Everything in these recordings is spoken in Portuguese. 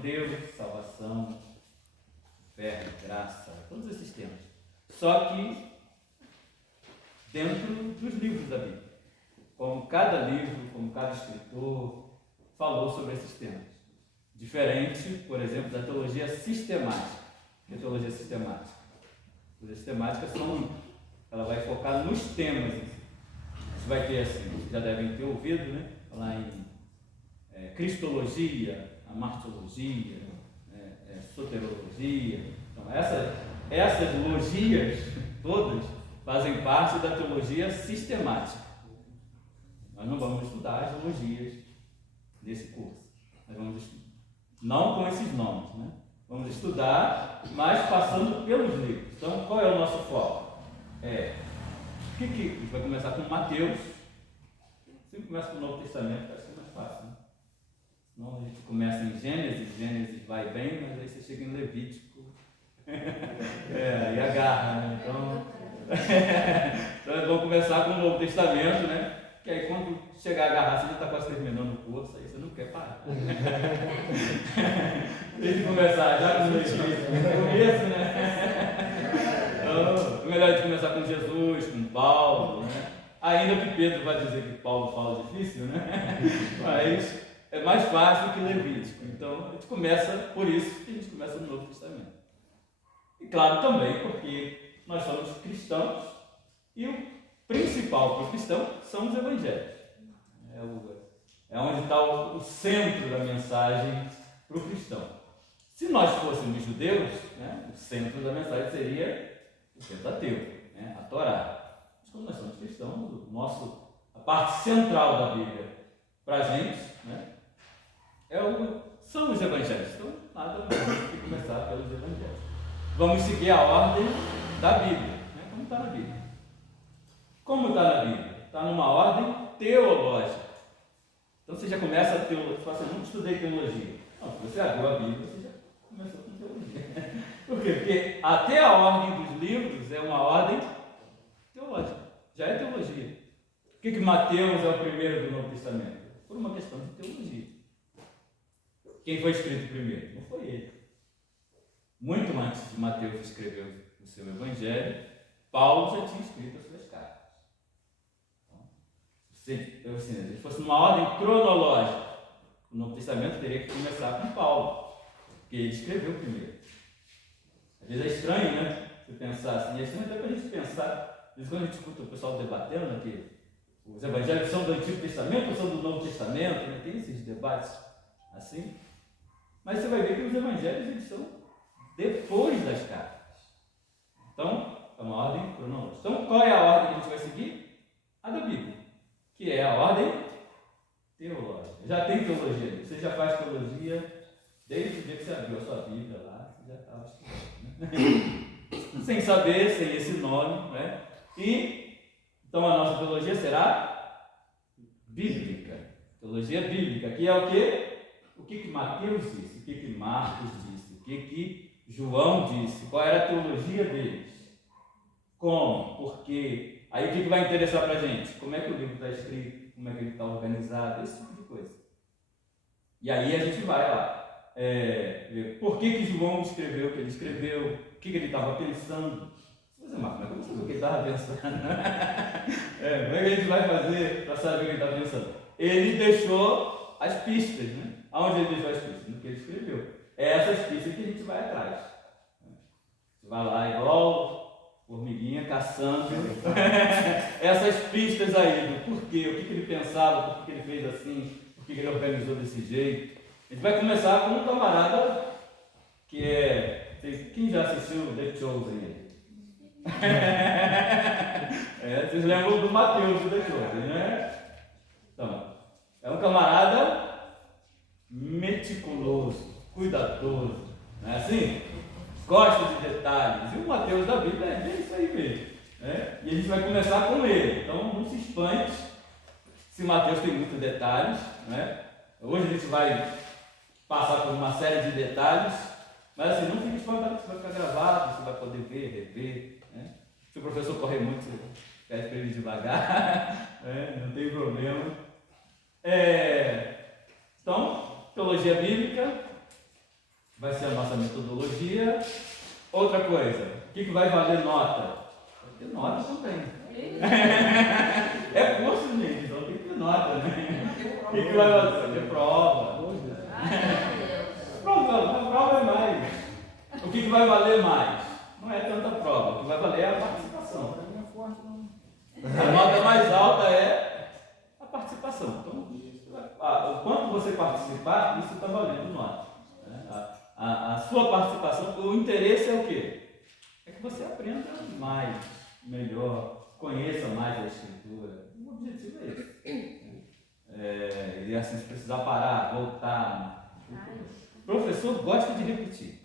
Deus, salvação, fé, graça, todos esses temas. Só que dentro dos livros da Bíblia. Como cada livro, como cada escritor falou sobre esses temas. Diferente, por exemplo, da teologia sistemática. O que é teologia sistemática? A teologia sistemática ela vai focar nos temas. Você vai ter assim, vocês já devem ter ouvido, né? Falar em cristologia, amartologia, soterologia. Então, essas logias todas fazem parte da teologia sistemática. Nós não vamos estudar as logias nesse curso. Nós vamos estudar, não com esses nomes, né? Vamos estudar, mas passando pelos livros. Então, qual é o nosso foco? A gente vai começar com Mateus. Sempre começa com o Novo Testamento, parece que é mais fácil, né? Senão a gente começa em Gênesis vai bem, mas aí você chega em Levítico e agarra, né? Então vamos começar com o Novo Testamento, né? Que aí quando chegar a agarrar, você já está quase terminando o curso, aí você não quer parar. Tem que começar já com o começo, né? Então, é melhor a gente começar com Jesus, com Paulo, né? Ainda que Pedro vai dizer que Paulo fala difícil, né? Mas é mais fácil que Levítico. Então a gente começa, por isso que a gente começa no Novo Testamento. E claro também porque nós somos cristãos e o principal para o cristão são os evangelhos. É onde está o centro da mensagem para o cristão. Se nós fôssemos judeus, né, o centro da mensagem seria o Pentateuco, né, a Torá. Mas como nós somos cristãos, a parte central da Bíblia para a gente, né, são os evangelhos. Então, nada mais do que começar pelos evangelhos. Vamos seguir a ordem da Bíblia, né, como está na Bíblia. Como está na Bíblia? Está numa ordem teológica. Então você já começa a teologia. Você fala assim, não estudei teologia. Não, se você abriu a Bíblia, você já começou com teologia. Por quê? Porque até a ordem dos livros é uma ordem teológica. Já é teologia. Por que Mateus é o primeiro do Novo Testamento? Por uma questão de teologia. Quem foi escrito primeiro? Não foi ele. Muito antes de Mateus escrever o seu evangelho, Paulo já tinha escrito as suas cartas. Se a gente fosse numa ordem cronológica, o Novo Testamento teria que começar com Paulo, porque ele escreveu primeiro. Às vezes é estranho, né? Você pensar assim, é estranho até para a gente pensar. Às vezes quando a gente escuta o pessoal debatendo aqui, os evangelhos são do Antigo Testamento ou são do Novo Testamento, né? Tem esses debates assim. Mas você vai ver que os evangelhos eles são depois das cartas. Então, é uma ordem cronológica. Então, qual é a ordem que a gente vai seguir? A da Bíblia, que é a ordem teológica. Já tem teologia, você já faz teologia desde o dia que você abriu a sua Bíblia lá, você já estava estudando, né? Sem saber, sem esse nome, né? E então a nossa teologia será bíblica. Teologia bíblica, que é o quê? O que Mateus disse, o que Marcos disse, o que João disse, qual era a teologia deles, como, por quê. Aí o que vai interessar para a gente? Como é que o livro está escrito, como é que ele está organizado, esse tipo de coisa. E aí a gente vai lá, ver por que João escreveu o que ele escreveu, o que ele estava pensando. Você, Marcos, mas como você sabe o que ele estava pensando? Como é que a gente vai fazer para saber o que ele estava pensando? Ele deixou as pistas, né? Aonde ele deixou as pistas? No que ele escreveu. É essas pistas que a gente vai atrás. Você vai lá igual formiguinha caçando essas pistas aí do porquê, o que ele pensava, por que ele fez assim, por que ele organizou desse jeito. A gente vai começar com um camarada que é... Quem já assistiu The Chosen aí? Vocês lembram do Mateus do The Chosen, né? Então, é um camarada meticuloso, cuidadoso, não é assim? Gosta de detalhes. E o Mateus da Bíblia é isso aí mesmo, né? E a gente vai começar com ele. Então não se espante se Mateus tem muitos detalhes, né? Hoje a gente vai passar por uma série de detalhes, mas assim, não fique espantado que você vai ficar gravado, você vai poder ver, rever, né? Se o professor correr muito, você pede para ele devagar, né? Não tem problema. Então, teologia bíblica, vai ser a nossa metodologia. Outra coisa, o que vai valer nota? Vai ter nota também. É curso, gente, então tem que ter nota, né? O que vai valer? Prova. A prova é mais. O que vai valer mais? Não é tanta prova, o que vai valer é a participação. A nota mais alta é a participação. Então, o quanto você participar, isso está valendo nota. A sua participação, o interesse é o quê? É que você aprenda mais, melhor, conheça mais a escritura. O objetivo é esse. E assim, se precisar parar, voltar. O professor gosta de repetir.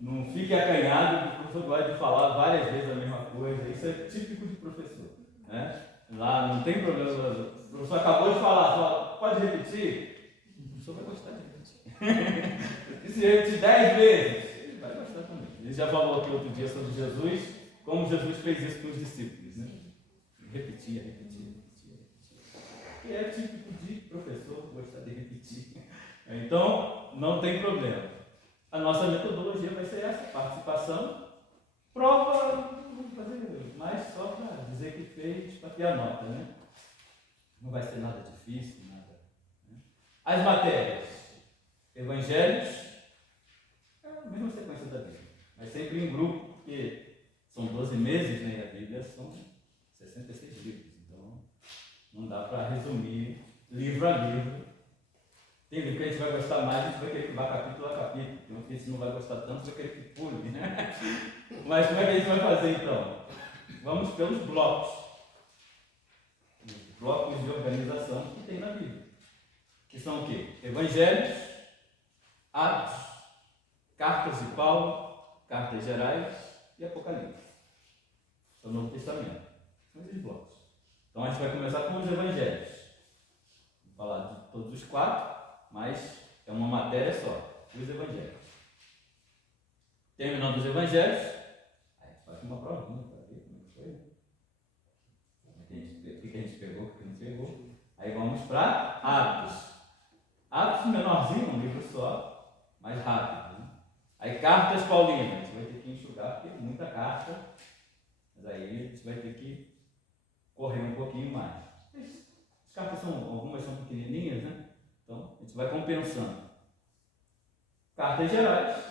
Não fique acanhado, o professor gosta de falar várias vezes a mesma coisa. Isso é típico de professor. Né? Lá não tem problema. O professor acabou de falar, pode repetir? O professor vai gostar de repetir. E se repetir 10 vezes, ele vai gostar também. Ele já falou aqui outro dia sobre Jesus, como Jesus fez isso com os discípulos. Né? Repetia. E é típico de professor gostar de repetir. Então, não tem problema. A nossa metodologia vai ser essa, participação, prova, vamos fazer mais só para dizer que fez, para ter a nota, né? Não vai ser nada difícil, nada. Né? As matérias, evangelhos, é a mesma sequência da Bíblia, mas sempre em grupo, porque são 12 meses, né? E a Bíblia são 66 livros, então não dá para resumir livro a livro. Tem livro que a gente vai gostar mais, a gente vai querer que vá capítulo a capítulo. Tem um que a gente não vai gostar tanto, vai querer que pule, né? Mas como é que a gente vai fazer então? Vamos pelos blocos. Os blocos de organização que tem na Bíblia. Que são o quê? Evangelhos, Atos, Cartas de Paulo, Cartas Gerais e Apocalipse. É o Novo Testamento. São esses blocos. Então a gente vai começar com os Evangelhos. Vou falar de todos os 4. Mas é uma matéria só, os evangelhos. Terminando os evangelhos, aí a gente faz uma provinha para ver como foi. O que a gente pegou, o que não pegou. Aí vamos para Atos. Atos menorzinho, um livro só, mais rápido. Né? Aí cartas paulinas, a gente vai ter que enxugar, porque tem muita carta. Mas aí a gente vai ter que correr um pouquinho mais. As cartas algumas são pequenininhas, né? Então, a gente vai compensando. Cartas gerais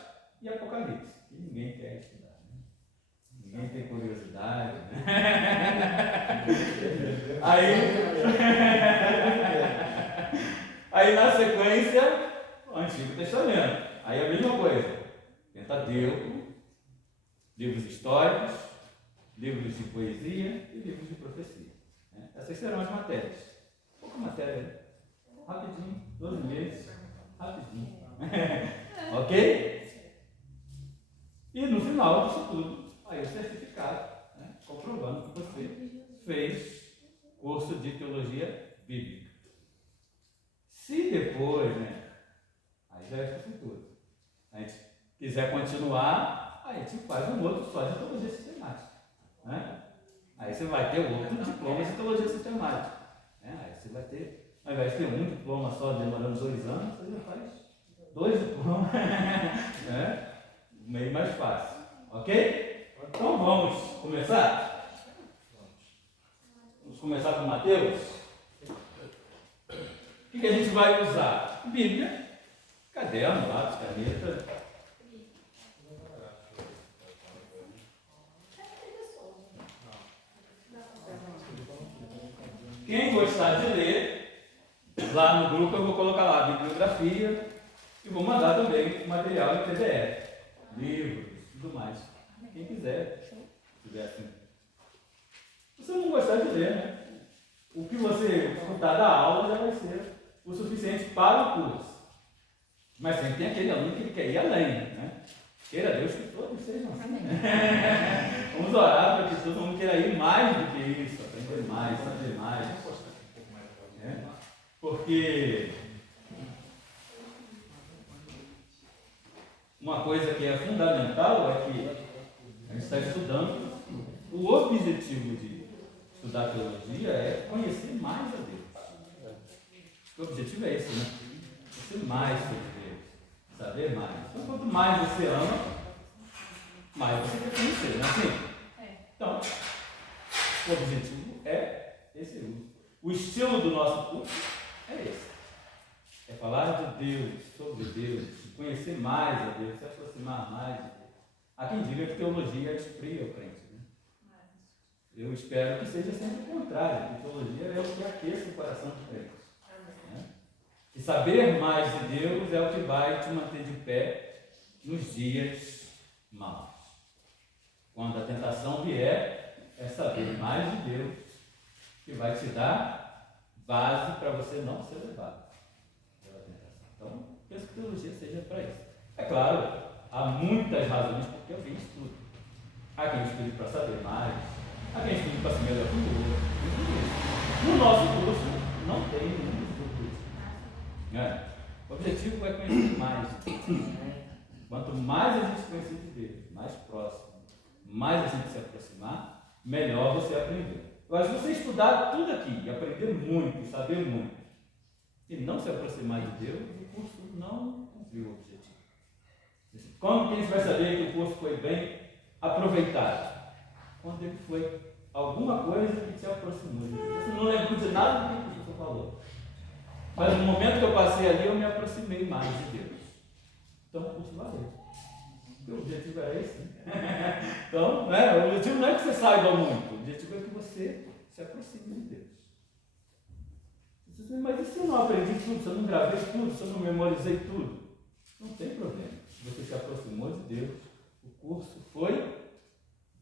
e Apocalipse, que ninguém quer estudar. Né? Ninguém tem curiosidade. Né? Aí, na sequência, o Antigo Testamento. Aí a mesma coisa. Pentateuco, livros históricos, livros de poesia e livros de profecia. Né? Essas serão as matérias. Pouca matéria. Rapidinho, 12 meses, rapidinho. Ok? E no final disso tudo, aí o certificado, né, comprovando que você fez curso de teologia bíblica. Se depois, né, aí já é para o futuro, a gente quiser continuar, aí a gente faz um outro só de teologia sistemática. Né? Aí você vai ter outro diploma de teologia sistemática. Né? Aí você vai ter. Ao invés de ter um diploma só demorando 2 anos, você já faz 2 diplomas. Né? Meio mais fácil. Ok? Então vamos começar? Vamos começar com Mateus? O que a gente vai usar? Bíblia, caderno, lápis, caneta. Quem gostar de ler, lá no grupo eu vou colocar lá a bibliografia e vou mandar também o material em PDF, livros, tudo mais. Quem quiser, se tiver assim. Se você não gostar de ler, né? O que você escutar da aula já vai ser o suficiente para o curso. Mas sempre tem aquele aluno que quer ir além, né? Queira Deus que todos sejam assim. Né? Vamos orar para que todo mundo queira ir mais do que isso, aprender mais, saber mais. É? Porque uma coisa que é fundamental é que a gente está estudando, o objetivo de estudar teologia é conhecer mais a Deus. O objetivo é esse, né? conhecer mais sobre Deus, saber mais. Então, quanto mais você ama, mais você quer conhecer, não é assim? Então, o objetivo é esse. O estilo do nosso curso é esse. É falar de Deus, sobre Deus, conhecer mais a Deus, se aproximar mais de Deus. Há quem diga que teologia esfria o crente. Né? Eu espero que seja sempre o contrário, que teologia é o que aqueça o coração dos crentes. Né? E saber mais de Deus é o que vai te manter de pé nos dias maus. Quando a tentação vier, é saber mais de Deus que vai te dar base para você não ser levado pela tentação. Então, penso que a teologia seja para isso. É claro, há muitas razões porque alguém estuda. Há quem estude para saber mais, há quem estude para se melhorar com o outro. No nosso curso, não tem nenhum estudo disso. O objetivo é conhecer mais de Deus. Quanto mais a gente conhecer de Deus, mais próximo, mais a gente se aproximar, melhor você aprender. Agora, se você estudar tudo aqui, e aprender muito, saber muito, e não se aproximar de Deus, o curso não cumpriu o objetivo. Como que a gente vai saber que o curso foi bem aproveitado? Quando ele foi alguma coisa que te aproximou de Deus. Você não lembra de nada do que o professor falou. Mas no momento que eu passei ali, eu me aproximei mais de Deus. Então, o curso valeu. O objetivo era esse. Então, o objetivo não é que você saiba muito, o objetivo é que você se aproxime de Deus. Você diz, mas e se eu não aprendi tudo, se eu não gravei tudo, se eu não memorizei tudo? Não tem problema. Você se aproximou de Deus, o curso foi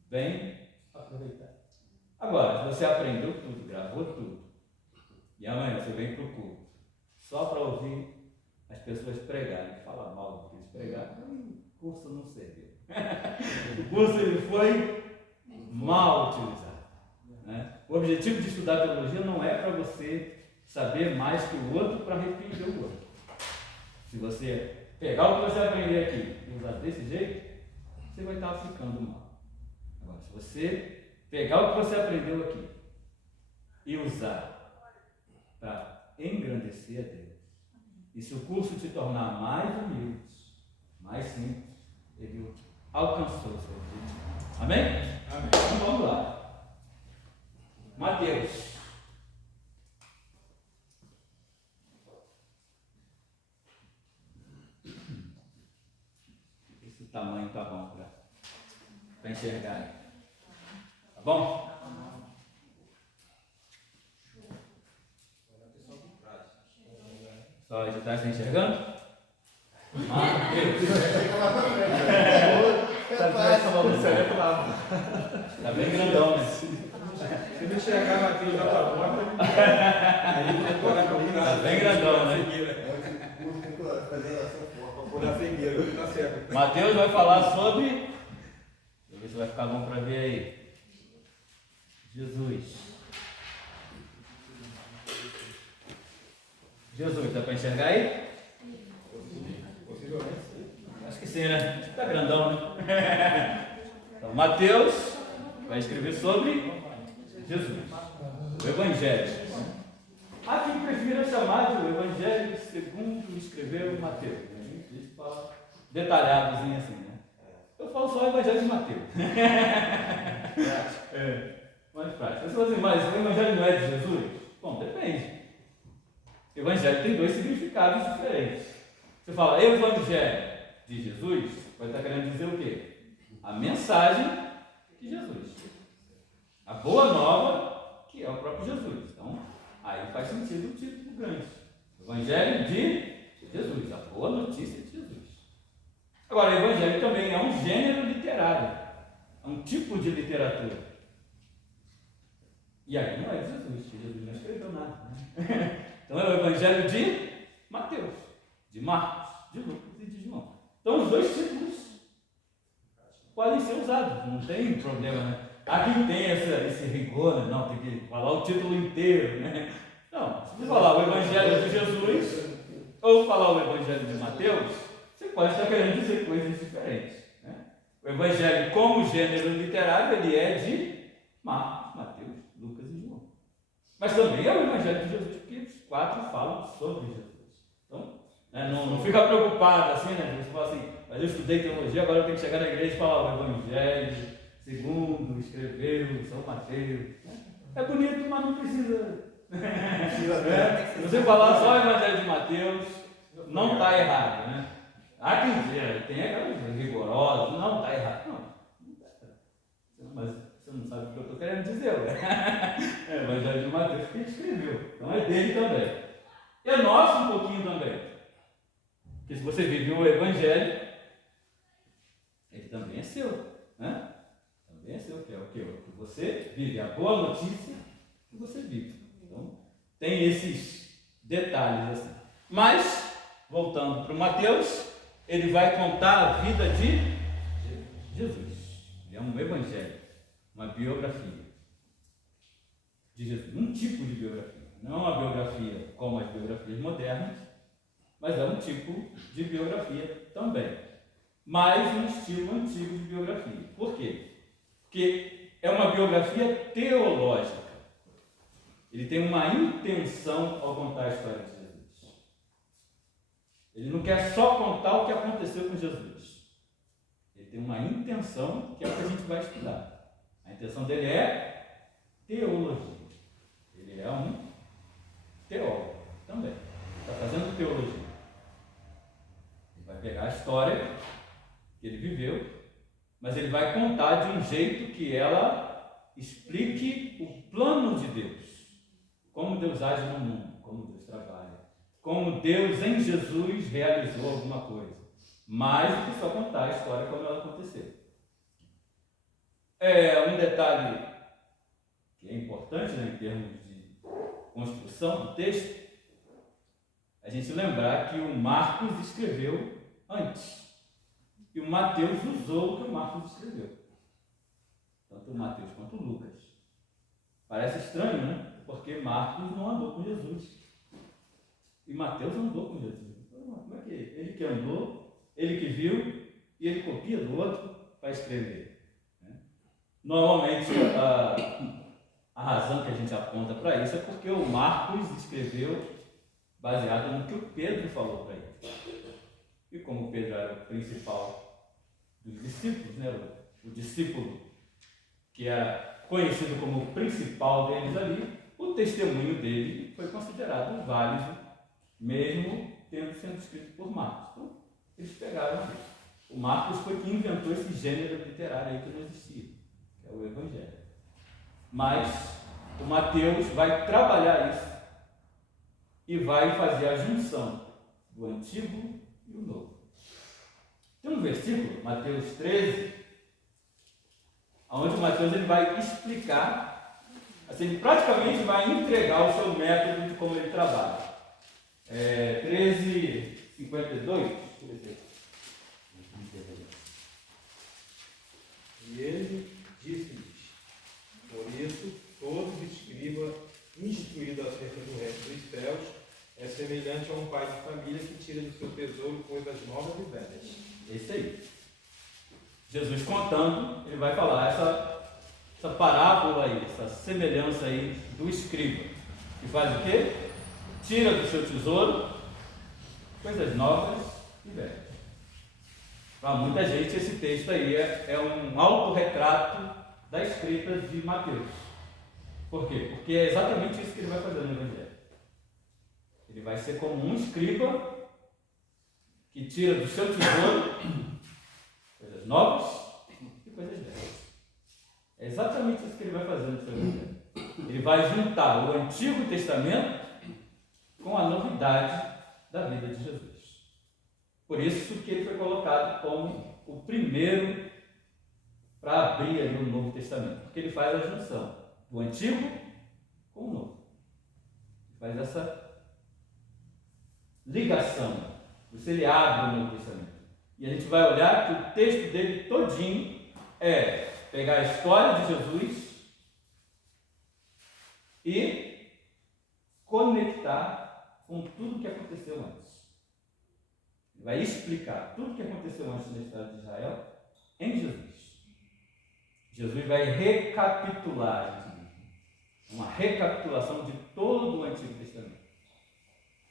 bem aproveitado. Agora, se você aprendeu tudo, gravou tudo, e amanhã você vem para o culto, só para ouvir as pessoas pregarem, falar mal do que eles pregaram, o curso não serviu. O curso ele foi mal utilizado. Né? O objetivo de estudar teologia não é para você saber mais que o outro para repetir o outro. Se você pegar o que você aprender aqui e usar desse jeito, você vai estar ficando mal. Agora, se você pegar o que você aprendeu aqui e usar para engrandecer a Deus, e se o curso te tornar mais humilde, mais simples, ele alcançou o seu objetivo. Amém? Amém. Então vamos lá. Mateus. Esse tamanho tá bom para enxergar aí. Tá bom? Só de trás está enxergando? Tá bem grandão, né? Se não enxergar Mateus na tua porta, tá bem grandão, né? Mateus vai falar sobre. Deixa eu ver se vai ficar bom para ver aí. Jesus. Jesus, dá para enxergar aí? Acho que sim, né? Está grandão, né? Então, Mateus vai escrever sobre Jesus, o Evangelho. Há quem prefira chamar de o Evangelho segundo escreveu Mateus. A gente diz para detalhadozinho assim, né? Eu falo só o Evangelho de Mateus. Mais prático. Você fala assim, mas o Evangelho não é de Jesus? Bom, depende. Evangelho tem dois significados diferentes. Você fala Evangelho de Jesus, pode estar querendo dizer o quê? A mensagem de Jesus. A boa nova, que é o próprio Jesus. Então, aí faz sentido o título grande. Evangelho de Jesus, a boa notícia de Jesus. Agora, o Evangelho também é um gênero literário, é um tipo de literatura. E aí não é de Jesus, que Jesus não escreveu nada. Né? Então é o Evangelho de Mateus, de Marcos, de Lucas e de João. Então os dois títulos podem ser usados, não tem problema, né? Há quem tem esse rigor, né? Não, tem que falar o título inteiro, né? Não, se você falar o Evangelho de Jesus ou falar o Evangelho de Mateus, você pode estar querendo dizer coisas diferentes. Né? O Evangelho como gênero literário, ele é de Marcos, Mateus, Lucas e João. Mas também é o Evangelho de Jesus, porque os quatro falam sobre Jesus. Então, Não fica preocupado assim, né? Você fala assim, mas eu estudei teologia, agora eu tenho que chegar na igreja e falar o Evangelho, segundo escreveu São Mateus. É bonito, mas não precisa. Se você falar só o Evangelho de Mateus, não está errado, né? Há quem diga, tem aquelas rigorosas, não está errado. Não, mas você não sabe o que eu estou querendo dizer, ué. É o Evangelho de Mateus que ele escreveu, então é dele também. É nosso um pouquinho também. Porque se você vive o Evangelho, ele também é seu, né? Também é seu, que é o que? O que você vive, a boa notícia que você vive. Então, tem esses detalhes assim. Mas, voltando para o Mateus, ele vai contar a vida de Jesus. Ele é um evangelho, uma biografia de Jesus, um tipo de biografia. Não é uma biografia como as biografias modernas, mas é um tipo de biografia também. Mas um estilo antigo de biografia. Por quê? Porque é uma biografia teológica. Ele tem uma intenção ao contar a história de Jesus. Ele não quer só contar o que aconteceu com Jesus. Ele tem uma intenção que é o que a gente vai estudar. A intenção dele é teologia. Ele é um teólogo também. Está fazendo teologia. Ele vai pegar a história que ele viveu, mas ele vai contar de um jeito que ela explique o plano de Deus. Como Deus age no mundo, como Deus trabalha, como Deus em Jesus realizou alguma coisa. Mais do que só contar a história como ela aconteceu. Um detalhe que é importante, né, em termos de construção do texto, a gente lembrar que o Marcos escreveu antes. E o Mateus usou o que o Marcos escreveu. Tanto o Mateus quanto o Lucas. Parece estranho, né? Porque Marcos não andou com Jesus. E Mateus andou com Jesus. Então, como é que é? Ele que andou, ele que viu, e ele copia do outro para escrever. Normalmente, a razão que a gente aponta para isso é porque o Marcos escreveu baseado no que o Pedro falou para ele. E como o Pedro era o principal dos discípulos, né? O discípulo que era conhecido como o principal deles ali, o testemunho dele foi considerado válido, mesmo tendo sido escrito por Marcos. Então, eles pegaram isso. O Marcos foi quem inventou esse gênero literário aí que não existia, que é o Evangelho. Mas o Mateus vai trabalhar isso e vai fazer a junção do Antigo e o Novo. Tem um versículo, Mateus 13, onde o Mateus ele vai explicar, assim, ele praticamente vai entregar o seu método de como ele trabalha. 13:52, E ele disse-lhes: por isso, todo escriba instruído acerca do reino dos céus é semelhante a um pai de família que tira do seu tesouro coisas novas e velhas. É isso aí. Jesus contando, ele vai falar essa parábola aí, essa semelhança aí do escriba, que faz o quê? Tira do seu tesouro coisas novas e velhas. Para muita gente esse texto aí é um autorretrato da escrita de Mateus. Por quê? Porque é exatamente isso que ele vai fazer no Evangelho. Ele vai ser como um escriba que tira do seu tesouro coisas novas e coisas velhas. É exatamente isso que ele vai fazer no seu Evangelho. Ele vai juntar o Antigo Testamento com a novidade da vida de Jesus. Por isso que ele foi colocado como o primeiro para abrir ali o Novo Testamento. Porque ele faz a junção do Antigo com o Novo. Ele faz essa ligação. Você ele abre o Novo Testamento. E a gente vai olhar que o texto dele todinho é pegar a história de Jesus e conectar com tudo que aconteceu antes. Ele vai explicar tudo o que aconteceu antes na história de Israel em Jesus. Jesus vai recapitular, uma recapitulação de todo o Antigo Testamento.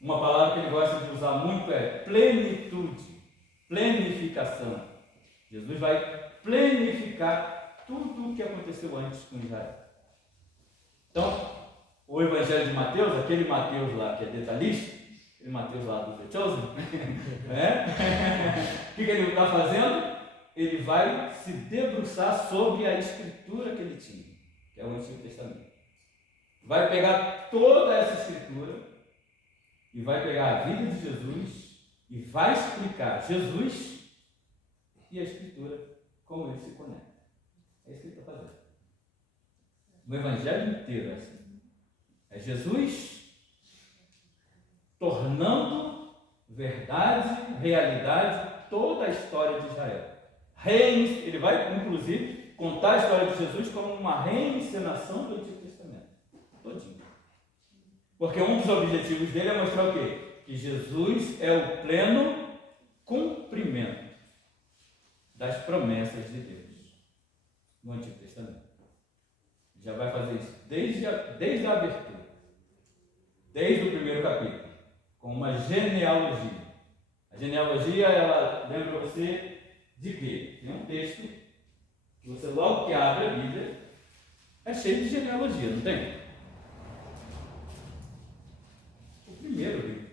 Uma palavra que ele gosta de usar muito é plenitude, plenificação. Jesus vai plenificar tudo o que aconteceu antes com Israel. Então, o Evangelho de Mateus, aquele Mateus lá que é detalhista, aquele Mateus lá do The Chosen, o que ele está fazendo? Ele vai se debruçar sobre a escritura que ele tinha, que é o Antigo Testamento. Vai pegar toda essa escritura e vai pegar a vida de Jesus e vai explicar Jesus e a escritura, como eles se conectam. É isso que ele está fazendo. O Evangelho inteiro é assim. É Jesus tornando verdade, realidade, toda a história de Israel. Ele vai, inclusive, contar a história de Jesus como uma reencenação do Antigo Testamento. Todinho. Porque um dos objetivos dele é mostrar o quê? Que Jesus é o pleno cumprimento das promessas de Deus no Antigo Testamento. Já vai fazer isso desde a abertura, desde o primeiro capítulo, com uma genealogia. A genealogia, ela lembra você de quê? Tem um texto que você, logo que abre a Bíblia, é cheio de genealogia, não tem? O primeiro livro.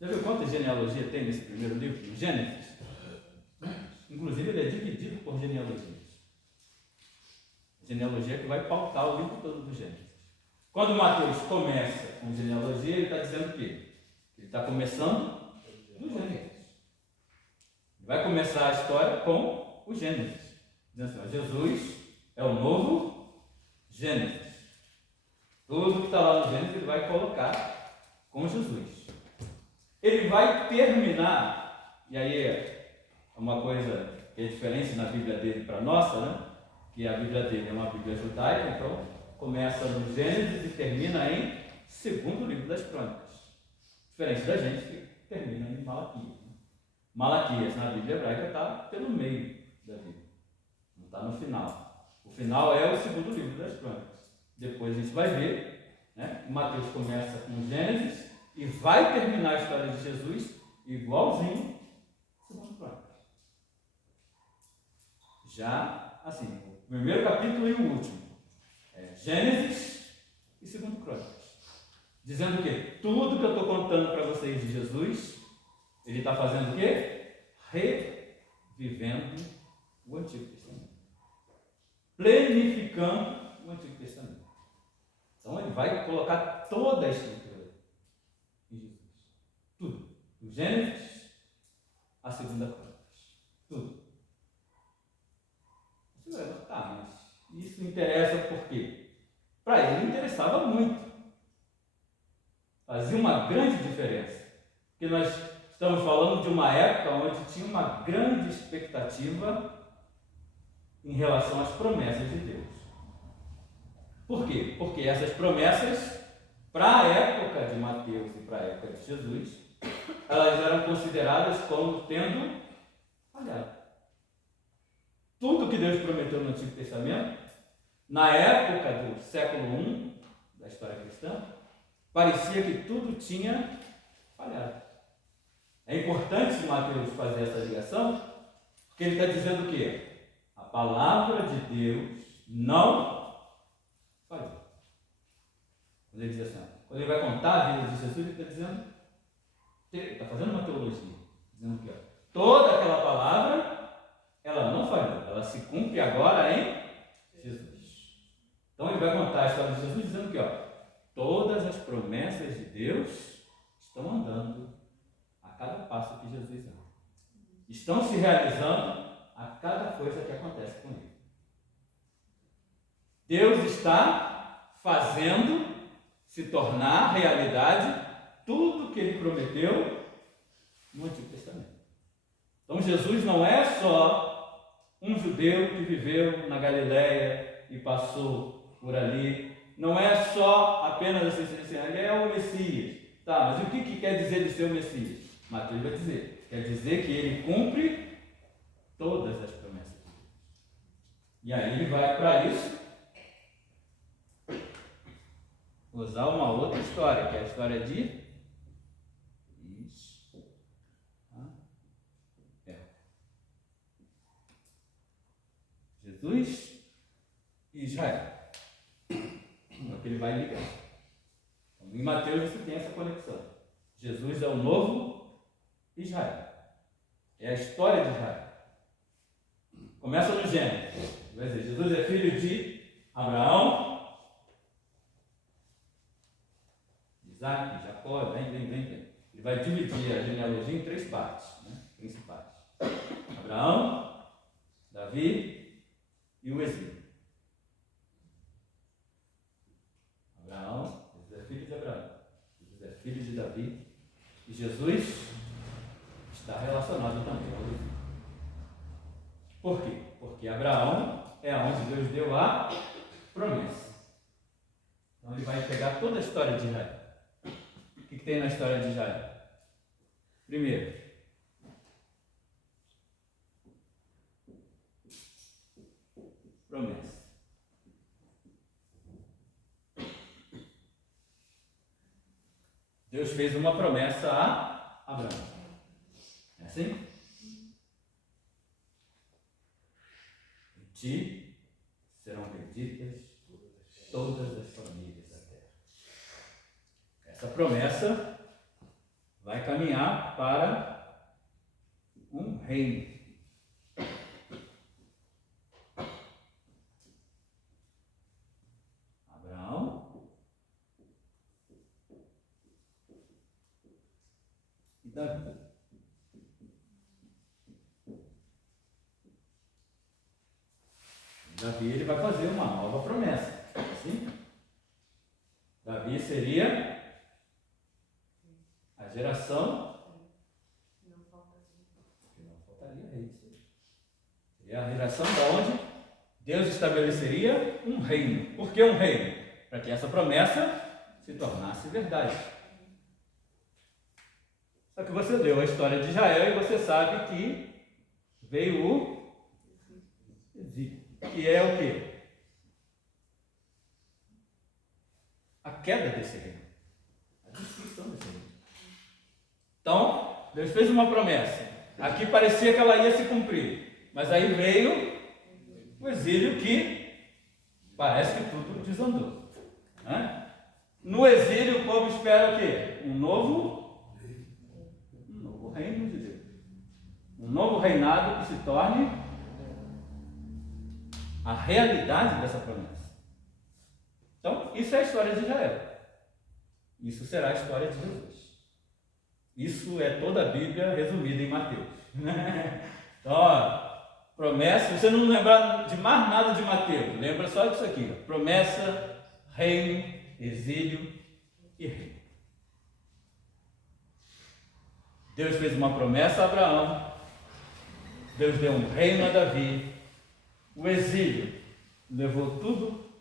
Já viu quantas genealogias tem nesse primeiro livro? No Gênesis? Inclusive, ele é dividido por genealogias. Genealogia que vai pautar o livro todo do Gênesis. Quando Mateus começa com genealogia, ele está dizendo o quê? Ele está começando no Gênesis. Ele vai começar a história com o Gênesis. Dizendo assim, Jesus é o novo Gênesis. Tudo que está lá no Gênesis ele vai colocar com Jesus. Ele vai terminar, e aí é uma coisa que é diferente na Bíblia dele para a nossa, né? Que a Bíblia dele é uma Bíblia judaica, então começa no Gênesis e termina em segundo livro das Crônicas. Diferente da gente que termina em Malaquias. Malaquias na Bíblia hebraica está pelo meio da Bíblia, não está no final. O final é o segundo livro das Crônicas. Depois a gente vai ver, né? Mateus começa com Gênesis e vai terminar a história de Jesus igualzinho segundo Crônicas. Já assim, o primeiro capítulo e o último é Gênesis e segundo Crônicas, dizendo o quê? Tudo que eu estou contando para vocês de Jesus, ele está fazendo o quê? Revivendo o Antigo Testamento, plenificando o Antigo Testamento. Então ele vai colocar toda a estrutura em Jesus, tudo, do Gênesis à segunda Crônicas, tudo. Tá, mas isso interessa por quê? Para ele interessava muito. Fazia uma grande diferença. Porque nós estamos falando de uma época onde tinha uma grande expectativa em relação às promessas de Deus. Por quê? Porque essas promessas, para a época de Mateus e para a época de Jesus, elas eram consideradas como tendo falhado. Tudo que Deus prometeu no Antigo Testamento, na época do século I da história cristã, parecia que tudo tinha falhado. É importante Mateus fazer essa ligação, porque ele está dizendo o quê? A palavra de Deus não falhou. Quando ele diz assim, quando ele vai contar a vida de Jesus, ele está dizendo, ele está fazendo uma teologia, dizendo que toda aquela palavra ela não falhou, ela se cumpre agora em Jesus. Então ele vai contar a história de Jesus dizendo que todas as promessas de Deus estão andando a cada passo que Jesus anda. Estão se realizando a cada coisa que acontece com ele. Deus está fazendo se tornar realidade tudo que ele prometeu no Antigo Testamento. Então Jesus não é só um judeu que viveu na Galileia e passou por ali. Não é só apenas assim, ele é o Messias. Tá, mas o que quer dizer de ser o Messias? Mateus vai dizer. Quer dizer que ele cumpre todas as promessas de Deus. E aí ele vai para isso usar uma outra história, que é a história de Jesus e Israel. É o que ele vai ligar. Então, em Mateus você tem essa conexão. Jesus é o novo Israel. É a história de Israel. Começa no Gênesis. Vai dizer, Jesus é filho de Abraão, Isaac, Jacó, vem. Ele vai dividir a genealogia em 3 partes, né, principais. Abraão, Davi e o exílio. Abraão, Jesus é filho de Abraão, Jesus é filho de Davi, e Jesus está relacionado também ao exílio. Por quê? Porque Abraão é onde Deus deu a promessa. Então ele vai pegar toda a história de Israel. O que tem na história de Israel? Primeiro, promessa. Deus fez uma promessa a Abraão. É assim? Em ti serão benditas todas as famílias da terra. Essa promessa vai caminhar para um reino. Abraão e Davi. Davi ele vai fazer uma nova promessa. Assim? Davi seria a geração que não faltaria rei. Seria a geração da onde Deus estabeleceria um reino. Por que um reino? Para que essa promessa se tornasse verdade. Só que você leu a história de Israel e você sabe que veio o exílio. Que é o quê? A queda desse reino. A destruição desse reino. Então, Deus fez uma promessa. Aqui parecia que ela ia se cumprir. Mas aí veio o exílio que parece que tudo desandou. Né? No exílio o povo espera o quê? Um novo reino de Deus. Um novo reinado que se torne a realidade dessa promessa. Então, isso é a história de Israel. Isso será a história de Jesus. Isso é toda a Bíblia resumida em Mateus. Então, ó, promessa, se você não lembrar de mais nada de Mateus, lembra só disso aqui. Ó. Promessa, reino, exílio e reino. Deus fez uma promessa a Abraão. Deus deu um reino a Davi. O exílio levou tudo,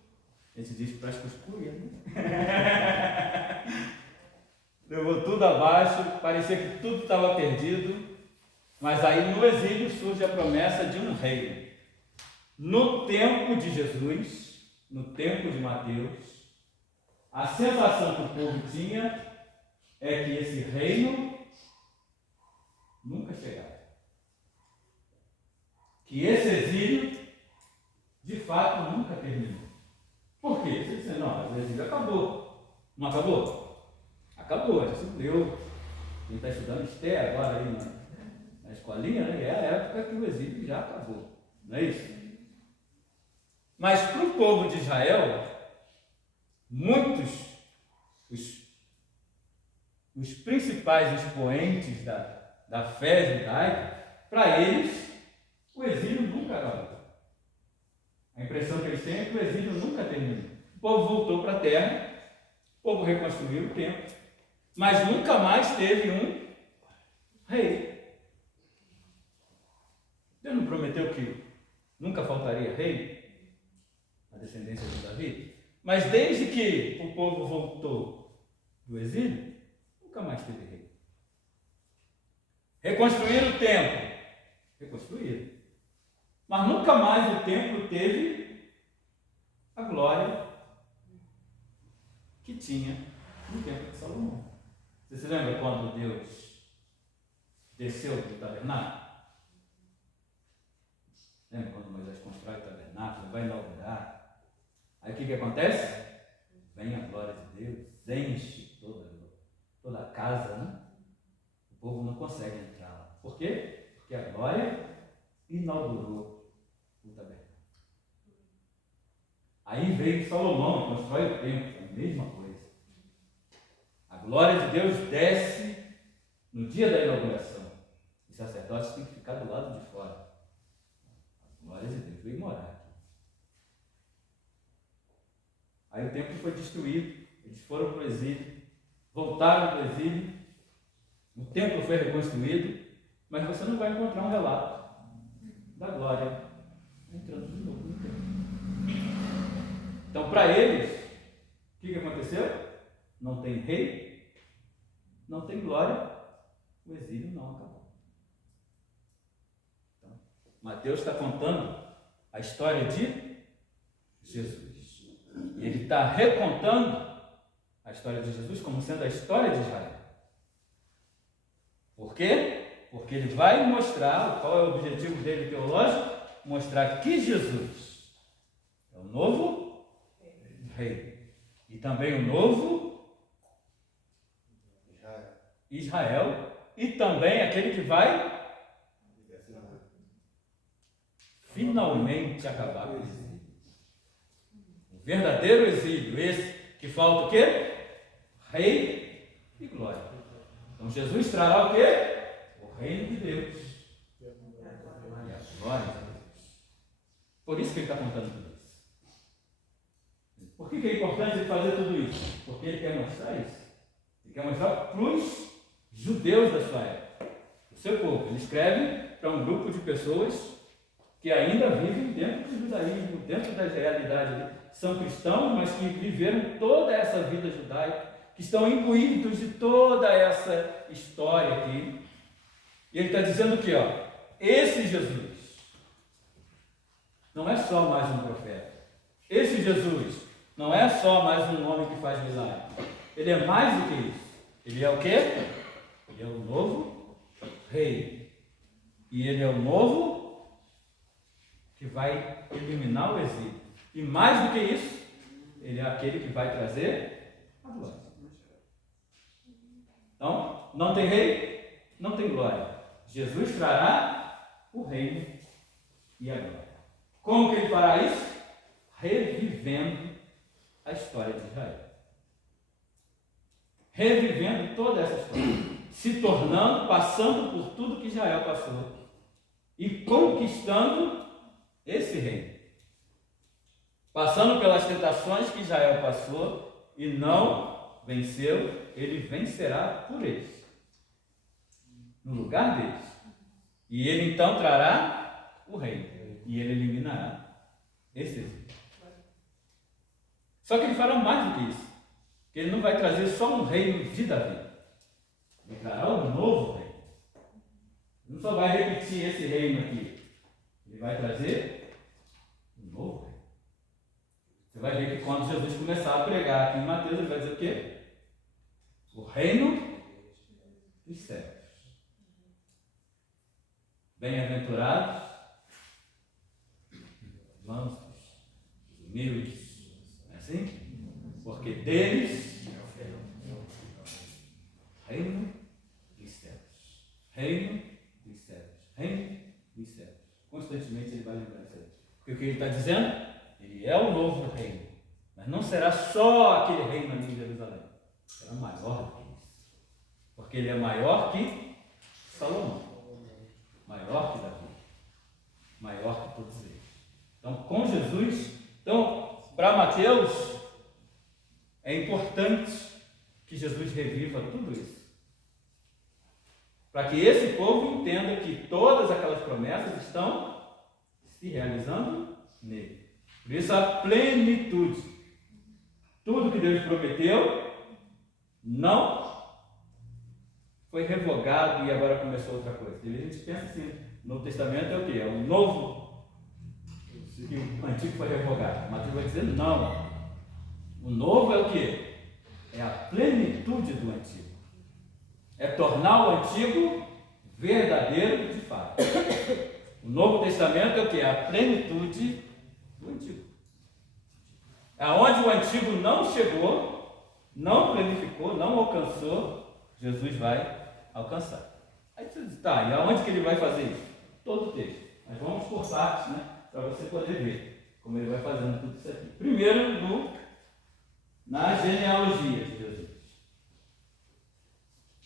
a gente diz para as cuscúrias, né? Levou tudo abaixo, parecia que tudo estava perdido, mas aí no exílio surge a promessa de um reino. No tempo de Jesus, no tempo de Mateus, a sensação que o povo tinha é que esse reino nunca chegaria. Que esse exílio de fato nunca terminou. Por quê? Você diz, não, o exílio acabou. Não acabou? Acabou, a gente leu. Quem está estudando Esther agora aí na escolinha, né? É a época que o exílio já acabou. Não é isso? Mas para o povo de Israel, muitos, os principais expoentes da fé judaica, para eles, o exílio nunca acabou. A impressão que eles têm é que o exílio nunca terminou. O povo voltou para a terra, o povo reconstruiu o templo, mas nunca mais teve um rei. Deus não prometeu que nunca faltaria rei na descendência de Davi? Mas desde que o povo voltou do exílio, nunca mais teve rei. Reconstruíram o templo? Reconstruíram. Mas nunca mais o templo teve a glória que tinha no templo de Salomão. Você se lembra quando Deus desceu do tabernáculo? Lembra quando Moisés constrói o tabernáculo, vai inaugurar? Aí o que acontece? Vem a glória de Deus, enche toda a casa, né? O povo não consegue entrar lá. Por quê? Porque a glória inaugurou o tabernáculo. Aí veio Salomão, constrói o templo, a mesma coisa. A glória de Deus desce no dia da inauguração. Os sacerdotes têm que ficar do lado de fora. A glória de Deus veio morar aqui. Aí o templo foi destruído, eles foram para o exílio, voltaram para o exílio, o templo foi reconstruído, mas você não vai encontrar um relato da glória entrando de novo no templo. Então, para eles, o que aconteceu? Não tem rei, não tem glória, o exílio não acabou. Então, Mateus está contando a história de Jesus. E ele está recontando a história de Jesus como sendo a história de Israel. Por quê? Porque ele vai mostrar, qual é o objetivo dele teológico? Mostrar que Jesus é o novo rei. E também o novo Israel. E também aquele que vai finalmente acabar com o exílio. O verdadeiro exílio, esse que falta o quê? Rei e glória. Então Jesus trará o quê? O reino de Deus. E a glória de Deus. Por isso que ele está contando tudo isso. Por que é importante ele fazer tudo isso? Porque ele quer mostrar isso. Ele quer mostrar para os judeus da sua época, o seu povo. Ele escreve para um grupo de pessoas que ainda vivem dentro do judaísmo, dentro da realidade. São cristãos, mas que viveram toda essa vida judaica, que estão imbuídos de toda essa história aqui. E ele está dizendo que, esse Jesus não é só mais um profeta. Esse Jesus não é só mais um homem que faz milagre. Ele é mais do que isso. Ele é o quê? Ele é o novo rei. E ele é o novo que vai eliminar o exílio. E mais do que isso, ele é aquele que vai trazer a glória. Então, não tem rei, não tem glória. Jesus trará o reino e a glória. Como que ele fará isso? Revivendo a história de Israel. Revivendo toda essa história. Se tornando, passando por tudo que Israel passou. E conquistando esse reino. Passando pelas tentações que Israel passou e não venceu, ele vencerá por eles. No lugar deles. E ele então trará o reino. E ele eliminará esse exílio. Só que ele fará mais do que isso. Ele não vai trazer só um reino de Davi. Ele trará um novo reino. Ele não só vai repetir esse reino aqui. Ele vai trazer um novo reino. Você vai ver que quando Jesus começar a pregar aqui em Mateus, ele vai dizer o quê? O reino dos céus. Bem-aventurados, mansos, humildes, não é assim? Porque deles é o reino dos céus. Reino dos céus. Reino dos céus. Constantemente ele vai lembrar isso aí. Porque o que ele está dizendo? Ele é o novo reino. Mas não será só aquele reino ali em Jerusalém. Será maior do que isso. Porque ele é maior que Salomão. Maior que Davi. Maior que todos eles. Então, com Jesus, para Mateus, é importante que Jesus reviva tudo isso. Para que esse povo entenda que todas aquelas promessas estão se realizando nele. Por isso a plenitude. Tudo que Deus prometeu não foi revogado e agora começou outra coisa. E a gente pensa assim, o Novo Testamento é o quê? É o novo que o antigo foi revogado. Mateus vai dizer não. O novo é o quê? É a plenitude do antigo. É tornar o antigo verdadeiro de fato. O Novo Testamento é o que? A plenitude do Antigo. Aonde o Antigo não chegou, não planificou, não alcançou, Jesus vai alcançar. Aí você diz, tá, e aonde que ele vai fazer isso? Todo o texto. Mas vamos por partes, né? Para você poder ver como ele vai fazendo tudo isso aqui. Primeiro, na genealogia de Jesus.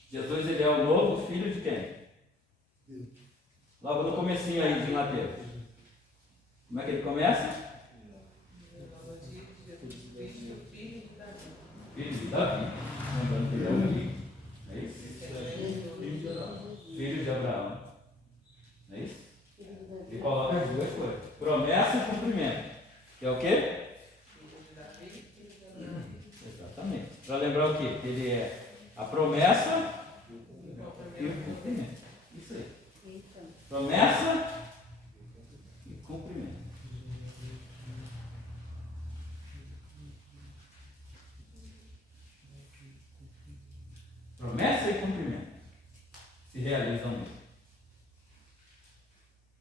Jesus, ele é o novo filho de quem? Logo no comecinho aí de Mateus. Como é que ele começa? Filho de Davi. Lembrando que ele é o filho. É isso? Filho de Abraão. Não é isso? Ele coloca as duas coisas. Promessa e cumprimento. Que é o quê? Exatamente. Para lembrar o quê? Que ele é a promessa e o cumprimento. Isso aí. Promessa e cumprimento. Promessa e cumprimento se realizam mesmo.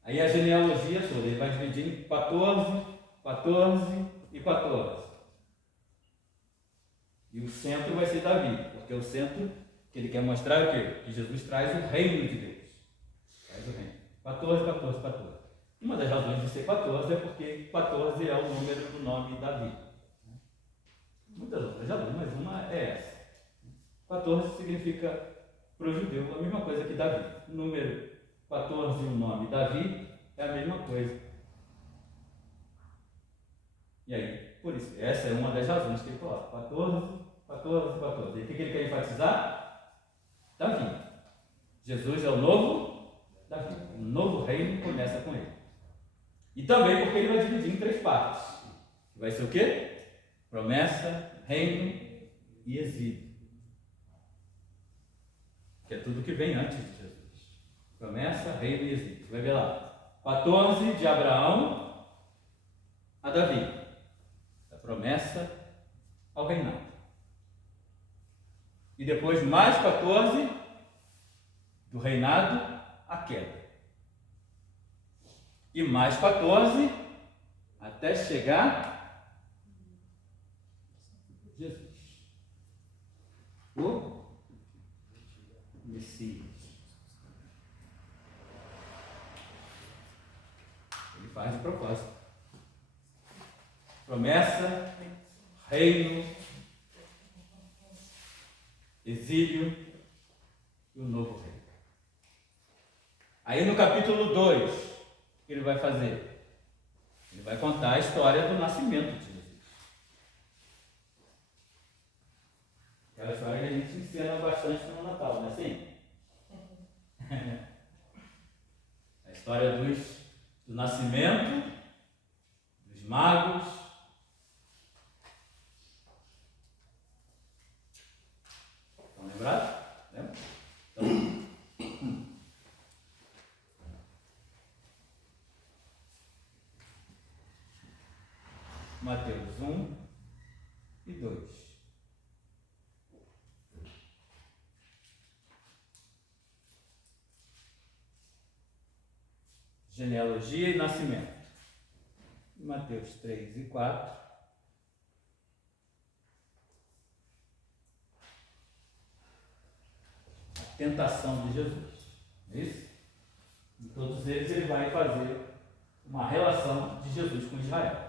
Aí a genealogia toda, ele vai dividir em 14, 14 e 14. E o centro vai ser Davi, porque o centro que ele quer mostrar é o quê? Que Jesus traz o reino de Deus. Traz o reino. 14, 14, 14. Uma das razões de ser 14 é porque 14 é o número do nome Davi. Muitas outras razões, mas uma é essa. 14 significa para o judeu a mesma coisa que Davi. O número 14 e o nome Davi é a mesma coisa. E aí, por isso, essa é uma das razões que ele coloca. 14, 14, 14. E o que ele quer enfatizar? Davi. Jesus é o novo Davi. O novo reino começa com ele. E também porque ele vai dividir em 3 partes. Vai ser o quê? Promessa, reino e exílio. Que é tudo que vem antes de Jesus. Promessa, reino e exílio. Você vai ver lá. 14 de Abraão a Davi. Da promessa ao reinado. E depois mais 14 do reinado à queda. E mais 14 até chegar Jesus. O Messias. Ele faz de propósito. Promessa, reino, exílio e o novo reino. Aí no capítulo 2, o que ele vai fazer? Ele vai contar a história do nascimento de Jesus. Aquela história que a gente ensina bastante no Natal, não é assim? A história do nascimento, dos magos. Estão lembrados? Lembra? Então, Mateus 1 e 2. Genealogia e nascimento. Mateus 3 e 4. A tentação de Jesus. É isso? Em todos eles ele vai fazer uma relação de Jesus com Israel.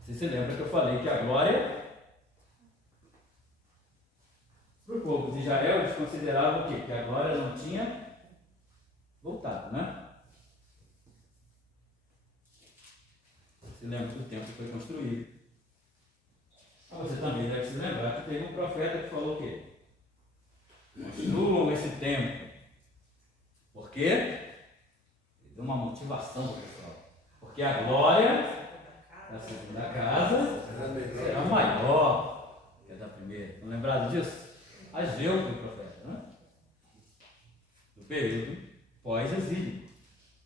Você se lembra que eu falei que a glória para o povo de Israel, eles consideravam o quê? Que a glória não tinha voltado, né? Você lembra que o templo foi construído. Você também deve se lembrar que teve um profeta que falou o quê? Construam esse templo. Por quê? Ele deu uma motivação para o pessoal. Porque a glória da segunda casa será maior que a da primeira. Estão lembrados disso? Ageu foi o profeta, né? Do período pós-exílio.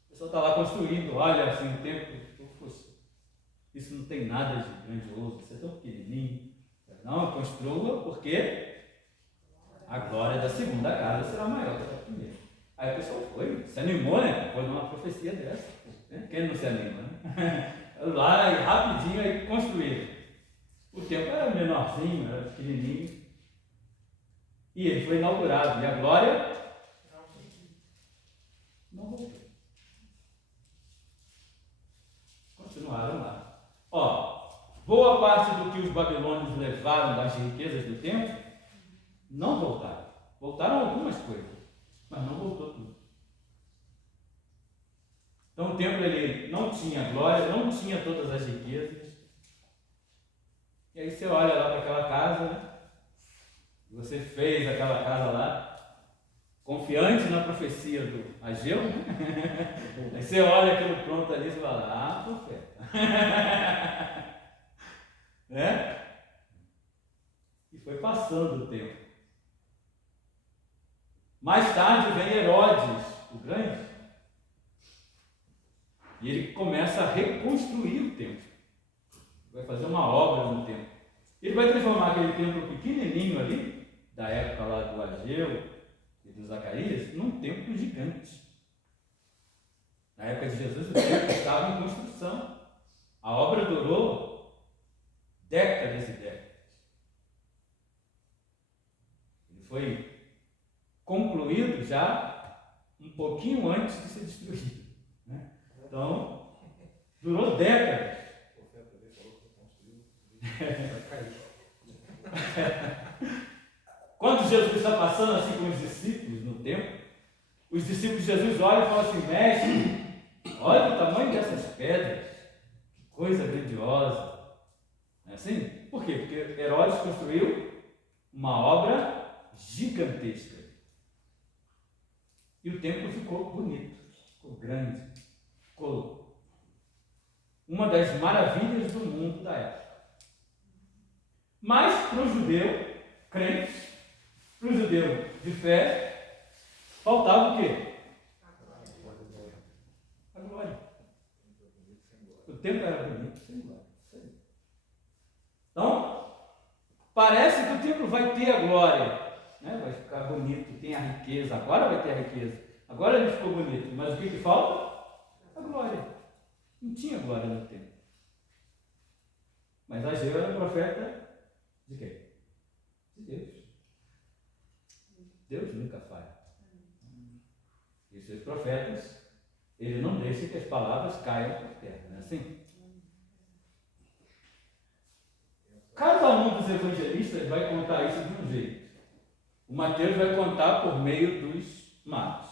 O pessoal está lá construindo, olha assim o templo. Poxa, isso não tem nada de grandioso, isso é tão pequenininho. Não, construa porque a glória da segunda casa será maior que a da primeira. Aí a pessoa foi, se animou, né? Foi numa profecia dessa. Né? Quem não se anima, né? Lá e rapidinho aí construíram. O templo era menorzinho, era pequenininho. E ele foi inaugurado. E a glória não voltou. Continuaram lá. Ó, boa parte do que os babilônios levaram das riquezas do templo não voltaram. Voltaram algumas coisas, mas não voltou tudo. Então o templo ele não tinha glória, não tinha todas as riquezas. E aí você olha lá para aquela casa, né? Você fez aquela casa lá, confiante na profecia do Ageu, né? Aí você olha aquilo pronto ali e fala, ah, profeta. Né? E foi passando o tempo. Mais tarde vem Herodes, o Grande, e ele começa a reconstruir o templo. Vai fazer uma obra no templo. Ele vai transformar aquele templo pequenininho ali, da época lá do Ageu e do Zacarias, num templo gigante. Na época de Jesus, o templo estava em construção. A obra durou décadas e décadas. Ele foi concluído já um pouquinho antes de ser destruído. Né? Então, durou décadas. O profeta dele falou que construiu, vai cair. Quando Jesus está passando assim com os discípulos no templo, os discípulos de Jesus olham e falam assim, mestre, olha o tamanho dessas pedras, que coisa grandiosa. Não é assim? Por quê? Porque Herodes construiu uma obra gigantesca. E o templo ficou bonito, ficou grande, ficou uma das maravilhas do mundo da época. Mas para o judeu crente, para o judeu de fé, faltava o quê? A glória. O templo era bonito, sem glória. Então, parece que o templo vai ter a glória, né? Vai ficar bonito, tem a riqueza, agora vai ter a riqueza. Agora ele ficou bonito, mas o que falta? A glória. Não tinha glória no templo. Mas Ageu era profeta de quê? De Deus. Deus nunca falha. E os seus profetas, ele não deixa que as palavras caiam por terra, não é assim? Cada um dos evangelistas vai contar isso de um jeito. O Mateus vai contar por meio dos magos.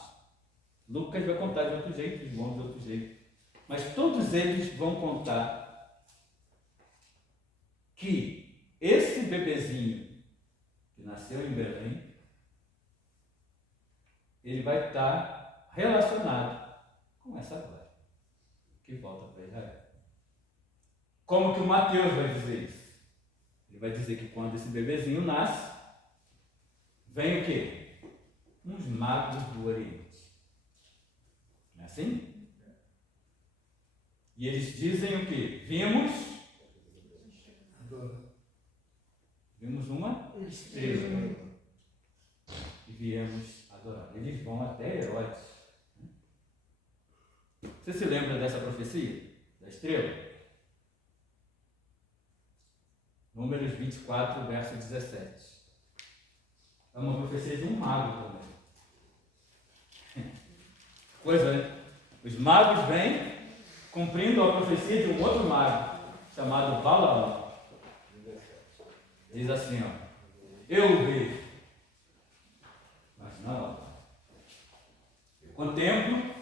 Lucas vai contar de outro jeito, João de outro jeito. Mas todos eles vão contar que esse bebezinho que nasceu em Belém, ele vai estar relacionado com essa glória que volta para Israel. Como que o Mateus vai dizer isso? Ele vai dizer que quando esse bebezinho nasce, vem o quê? Uns magos do Oriente. Não é assim? E eles dizem o quê? Vimos uma estrela e viemos adorar. Eles vão até Herodes. Você se lembra dessa profecia? Da estrela? Números 24, verso 17. É uma profecia de um mago também. Coisa, né? Os magos vêm cumprindo a profecia de um outro mago, chamado Balaão. Diz assim, ó. Eu vejo, mas não. Eu contemplo,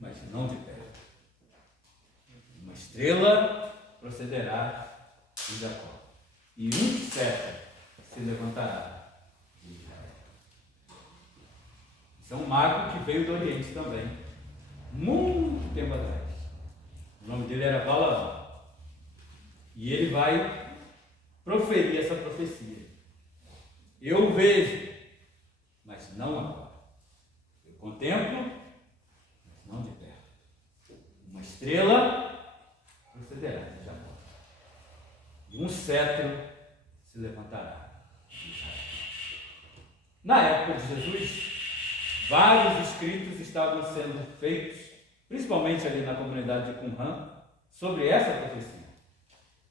mas não de perto. Uma estrela procederá de Jacó. E um cetro se levantará de Israel. Isso é um mago que veio do Oriente também, muito tempo atrás. O nome dele era Balaão. E ele vai proferir essa profecia. Eu vejo, mas não agora. Eu contemplo, mas não de perto. Uma estrela procederá de Jacó. E um cetro se levantará. Na época de Jesus, vários escritos estavam sendo feitos, principalmente ali na comunidade de Qumran, sobre essa profecia,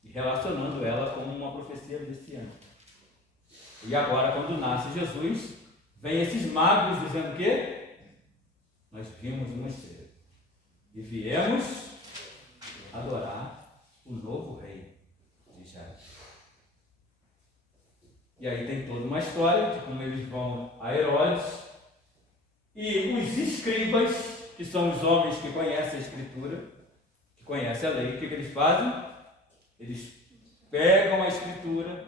e relacionando ela com uma profecia messiânica. E agora, quando nasce Jesus, vem esses magos dizendo que nós vimos uma estrela e viemos adorar o novo rei de Israel. E aí tem toda uma história de como eles vão a Herodes, e os escribas, que são os homens que conhecem a Escritura, que conhecem a lei, o que eles fazem? Eles pegam a Escritura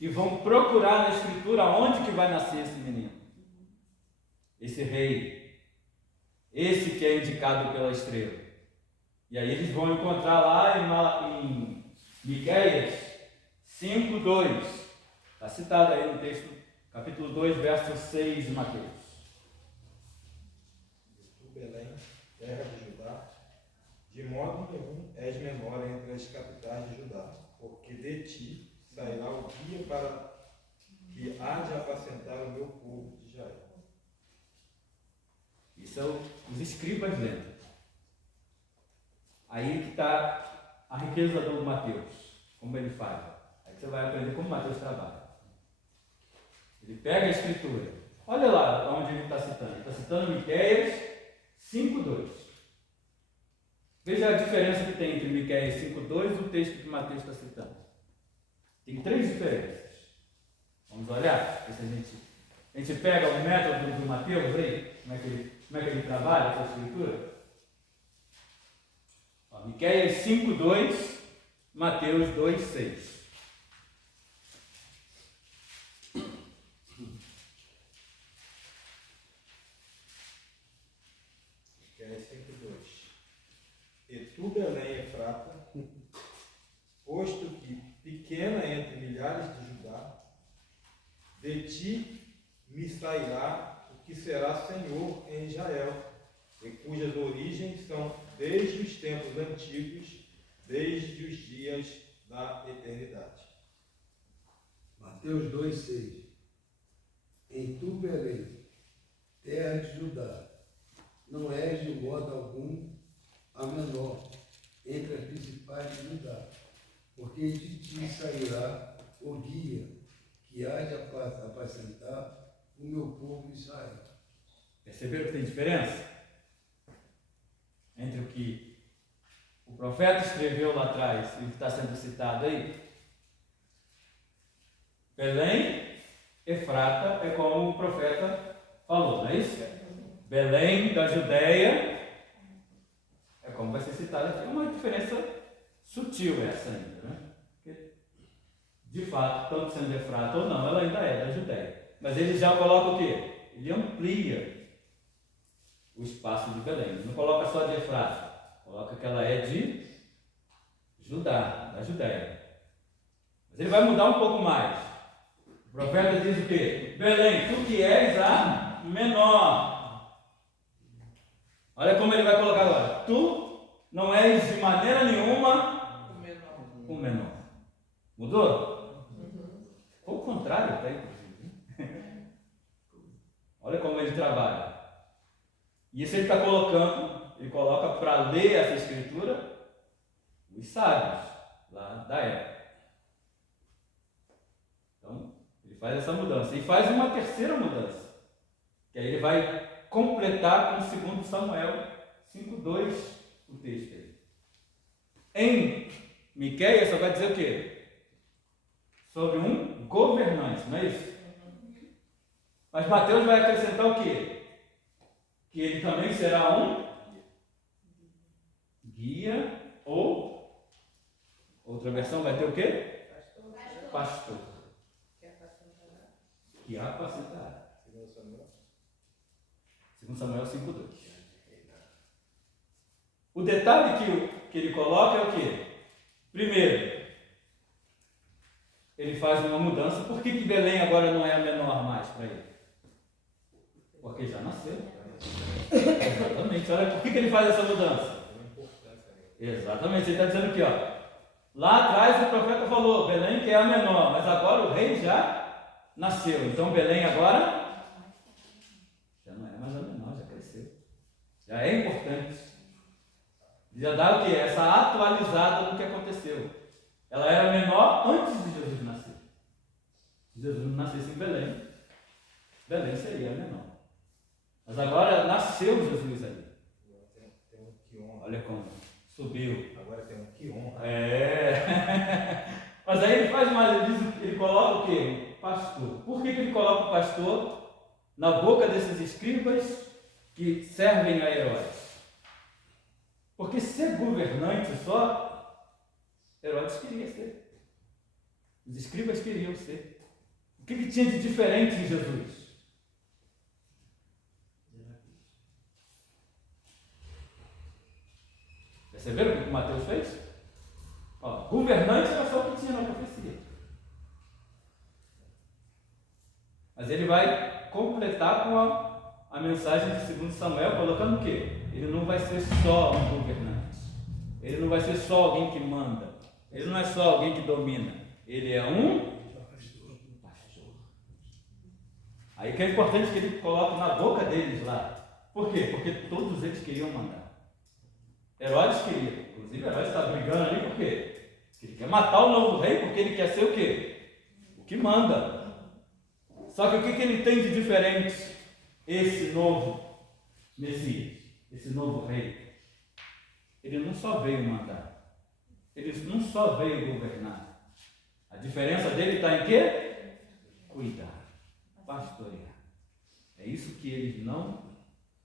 e vão procurar na Escritura onde que vai nascer esse menino, esse rei, esse que é indicado pela estrela. E aí eles vão encontrar lá em Miqueias 5:2, está citado aí no texto, capítulo 2, verso 6 de Mateus. Tu, Belém, terra de Judá, de modo nenhum és menor entre as capitais de Judá, porque de ti sairá o guia para que há de apacentar o meu povo de Israel. Isso é os escribas lendo. Aí que está a riqueza do Mateus, como ele faz. Aí você vai aprender como Mateus trabalha. Ele pega a Escritura. Olha lá onde ele está citando. Ele está citando Miqueias 5:2. Veja a diferença que tem entre Miqueias 5:2 e o texto que Mateus está citando. Tem 3 diferenças. Vamos olhar? A gente pega o método do Mateus aí, como é que ele trabalha essa Escritura. Miqueias 5:2, Mateus 2:6. Miqueias 5:2. E tu, Belém Efrata, posto que pequena entre milhares de Judá, de ti me sairá o que será Senhor em Israel, e cujas origens são desde os tempos antigos, desde os dias da eternidade. Mateus 2,6. Em tu, Belém, terra de Judá, não és de modo algum a menor entre as principais de Judá, porque de ti sairá o guia que há de apacentar o meu povo Israel. Perceberam que tem diferença? Entre o que o profeta escreveu lá atrás e o que está sendo citado aí. Belém, Efrata, é como o profeta falou, não é isso? Belém da Judéia, é como vai ser citado aqui. É uma diferença sutil essa ainda, né? Porque, de fato, tanto sendo Efrata ou não, ela ainda é da Judéia. Mas ele já coloca o quê? Ele amplia o espaço de Belém. Ele não coloca só de Efrata, coloca que ela é de Judá, da Judéia. Mas ele vai mudar um pouco mais. O profeta diz o quê? Belém, tu que és a menor. Olha como ele vai colocar agora. Tu não és de maneira nenhuma o menor. Mudou? Ficou o contrário até, inclusive. Olha como ele trabalha. E isso ele está colocando, ele coloca para ler essa escritura os sábios lá da época. Então, ele faz essa mudança. E faz uma terceira mudança, que aí ele vai completar com 2 Samuel 5:2 o texto aí. Em Miqueias só vai dizer o quê? Sobre um governante, não é isso? Mas Mateus vai acrescentar o quê? Que ele também será um guia, ou outra versão vai ter o quê? Pastor. Que apacentará. 2 Samuel 5:2. O detalhe que ele coloca é o quê? Primeiro, ele faz uma mudança. Por que Belém agora não é a menor mais para ele? Porque já nasceu. Exatamente. Olha, por que ele faz essa mudança? Exatamente. Ele está dizendo aqui, ó. Lá atrás o profeta falou, Belém que é a menor, mas agora o rei já nasceu. Então Belém agora Já é importante. Já dá o quê? Essa atualizada do que aconteceu. Ela era menor antes de Jesus nascer. Se Jesus não nascesse em Belém, Belém seria menor. Mas agora nasceu Jesus ali. Tem um que honra. Olha como subiu. Agora tem um que honra. Mas aí ele faz mais, ele coloca o quê? Pastor. Por que ele coloca o pastor na boca desses escribas que servem a Herodes? Porque ser governante só, Herodes queria ser. Os escribas queriam ser. O que tinha de diferente em Jesus? Perceberam o que o Mateus fez? Ó, governante era só o que tinha na profecia. Mas ele vai completar com a mensagem de 2 Samuel, colocando o quê? Ele não vai ser só um governante. Ele não vai ser só alguém que manda. Ele não é só alguém que domina. Ele é um pastor. Aí que é importante que ele coloque na boca deles lá. Por quê? Porque todos eles queriam mandar. Herodes queria. Inclusive Herodes está brigando ali por quê? Porque ele quer matar o novo rei, porque ele quer ser o quê? O que manda. Só que o que ele tem de diferente? Esse novo Messias, esse novo rei, ele não só veio mandar, ele não só veio governar. A diferença dele está em quê? Cuidar, pastorear. É isso que eles não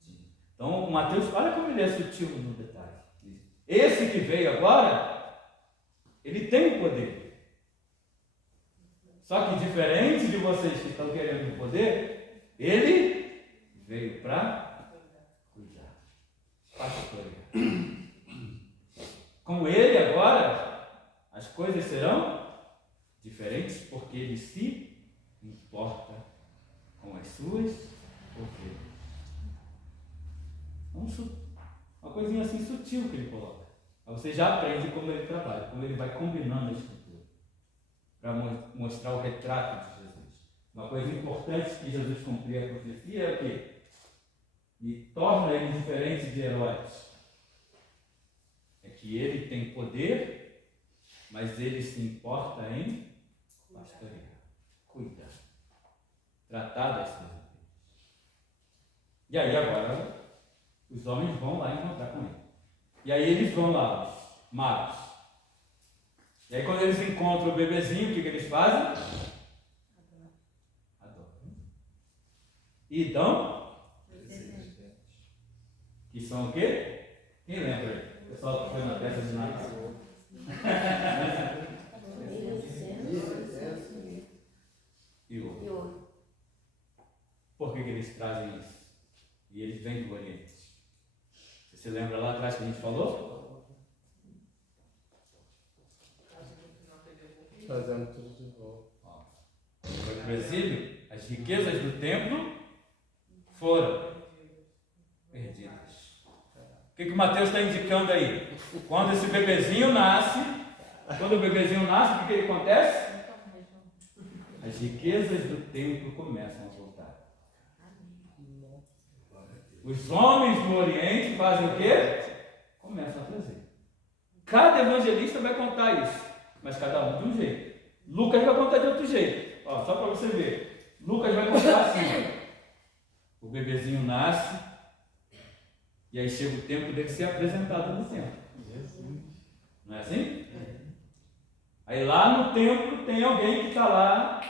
tinham. Então, o Mateus, olha como ele é sutil no detalhe. Esse que veio agora, ele tem o poder. Só que diferente de vocês que estão querendo o poder, ele veio para cuidar, pastorear. Com ele agora, as coisas serão diferentes porque ele se importa com as suas ovelhas. Uma coisinha assim sutil que ele coloca. Aí você já aprende como ele trabalha, como ele vai combinando a estrutura para mostrar o retrato de Jesus. Uma coisa importante que Jesus cumpria a profecia é o quê? E torna ele diferente de Herodes. É que ele tem poder, mas ele se importa em pastorear, cuidar, tratar das suas ovelhas. E aí agora os homens vão lá encontrar com ele. E aí eles vão lá, os magos. E aí quando eles encontram o bebezinho, o que eles fazem? Adoram. E dão? Que são o quê? Quem lembra aí? O pessoal que foi na festa de Natal. E ouro. Por que eles trazem isso? E eles vêm do Oriente. Você se lembra lá atrás que a gente falou? Trazendo tudo de volta. Foi para o exílio, as riquezas do templo foram perdidas. O que o Mateus está indicando aí? Quando esse bebezinho nasce, o que acontece? As riquezas do templo começam a voltar. Os homens do Oriente fazem o quê? Começam a trazer. Cada evangelista vai contar isso, mas cada um de um jeito. Lucas vai contar de outro jeito. Ó, só para você ver. Lucas vai contar assim. O bebezinho nasce, e aí chega o tempo dele ser apresentado no templo. Não é assim? Aí lá no templo tem alguém que está lá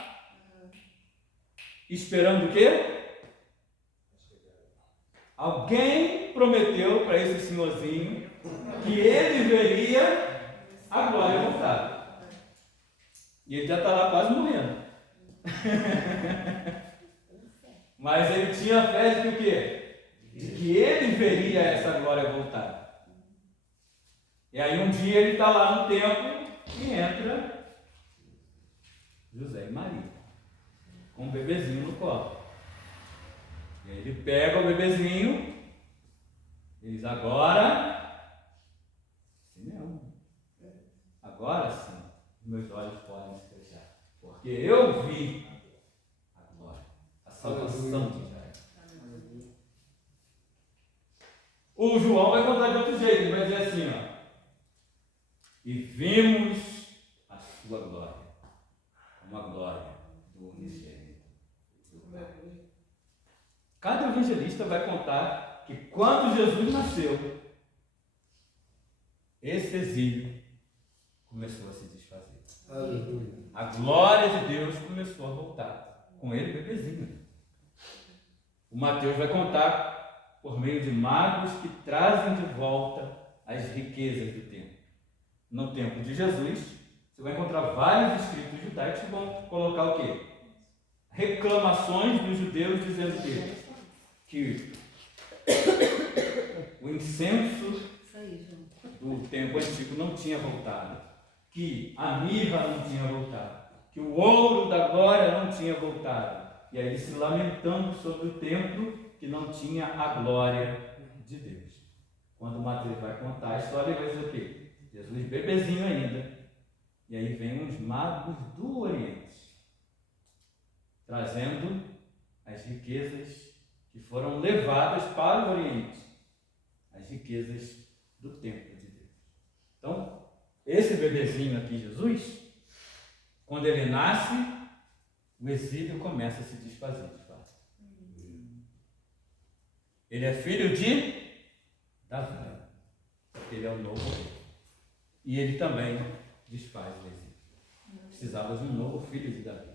esperando o quê? Alguém prometeu para esse senhorzinho que ele veria a glória voltar. E ele já está lá quase morrendo. Mas ele tinha fé de que o quê? De que ele veria essa glória voltar. E aí um dia ele está lá no templo e entra José e Maria, com um bebezinho no colo. E aí ele pega o bebezinho e diz: agora, Simeão, agora sim, meus olhos podem se fechar, porque eu vi a glória, a salvação de Israel. O João vai contar de outro jeito, ele vai dizer assim, ó. E vimos a sua glória, uma glória do unigênito. Cada evangelista vai contar que quando Jesus nasceu, esse exílio começou a se desfazer. Aleluia. A glória de Deus começou a voltar. Com ele, bebezinho. O Mateus vai contar por meio de magos que trazem de volta as riquezas do templo. No tempo de Jesus, você vai encontrar vários escritos judaicos que vão colocar o quê? Reclamações dos judeus dizendo o quê? Que o incenso do tempo antigo não tinha voltado, que a mirra não tinha voltado, que o ouro da glória não tinha voltado. E aí se lamentando sobre o templo que não tinha a glória de Deus. Quando Mateus vai contar a história, ele vai dizer o quê? Jesus bebezinho ainda. E aí vem os magos do Oriente, trazendo as riquezas que foram levadas para o Oriente, as riquezas do templo de Deus. Então, esse bebezinho aqui, Jesus, quando ele nasce, o exílio começa a se desfazer de fato. Ele é filho de Davi, ele é o novo rei. E ele também desfaz o exílio. Precisava de um novo filho de Davi.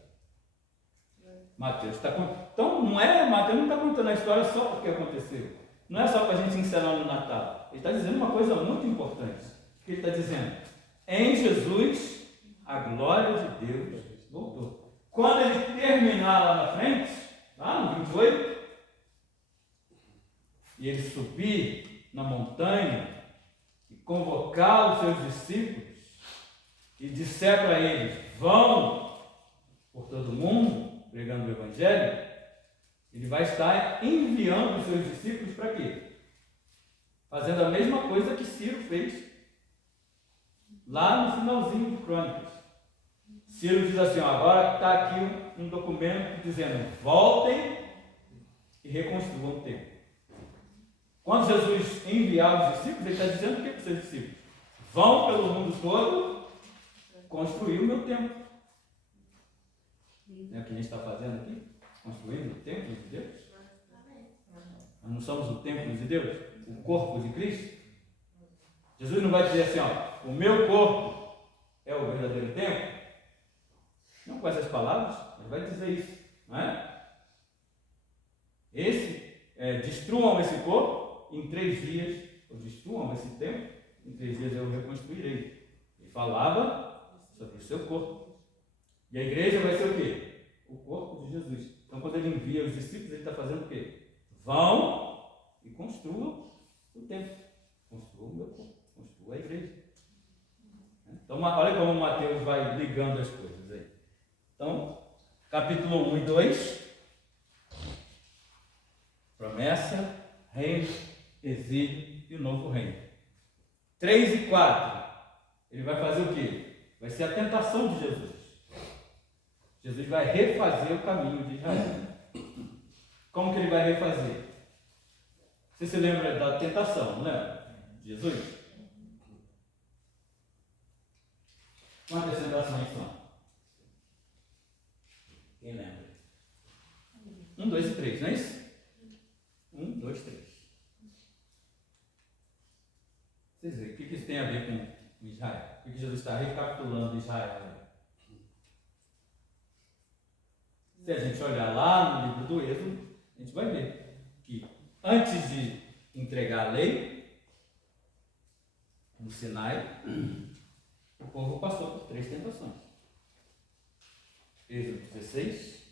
Mateus está contando. Então, Mateus não está contando a história só porque aconteceu. Não é só para a gente encenar no Natal. Ele está dizendo uma coisa muito importante. O que ele está dizendo? Em Jesus, a glória de Deus voltou. Quando ele terminar lá na frente, lá no 28, e ele subir na montanha e convocar os seus discípulos e disser para eles: vão por todo mundo pregando o Evangelho, ele vai estar enviando os seus discípulos para quê? Fazendo a mesma coisa que Ciro fez lá no finalzinho de Crônicas. Ciro diz assim: ó, agora está aqui um documento dizendo: voltem e reconstruam o templo. Quando Jesus enviar os discípulos, ele está dizendo o que para os seus discípulos? Vão pelo mundo todo construir o meu templo. Não é o que a gente está fazendo aqui? Construindo o templo de Deus? Nós não somos o templo de Deus? O corpo de Cristo? Jesus não vai dizer assim: ó, o meu corpo é o verdadeiro templo? Não com essas palavras, ele vai dizer isso, não é? Destruam esse corpo em 3 dias, ou destruam esse templo, em 3 dias eu reconstruirei. Ele falava sobre o seu corpo. E a igreja vai ser o quê? O corpo de Jesus. Então, quando ele envia os discípulos, ele está fazendo o quê? Vão e construam o templo. Construam o meu corpo, construam a igreja. Então, olha como Mateus vai ligando as coisas aí. Então, capítulo 1 e 2, promessa, reino, exílio e o novo reino. 3 e 4, ele vai fazer o quê? Vai ser a tentação de Jesus. Jesus vai refazer o caminho de Israel. Como que ele vai refazer? Você se lembra da tentação, não lembra? Jesus? Quantas tentações são? Quem lembra? 1, 2 e 3, não é isso? 1, 2, 3. Vocês veem, o que isso tem a ver com Israel? O que Jesus está recapitulando Israel? Se a gente olhar lá no livro do Êxodo, a gente vai ver que antes de entregar a lei, no Sinai, o povo passou por 3 tentações. Êxodo 16,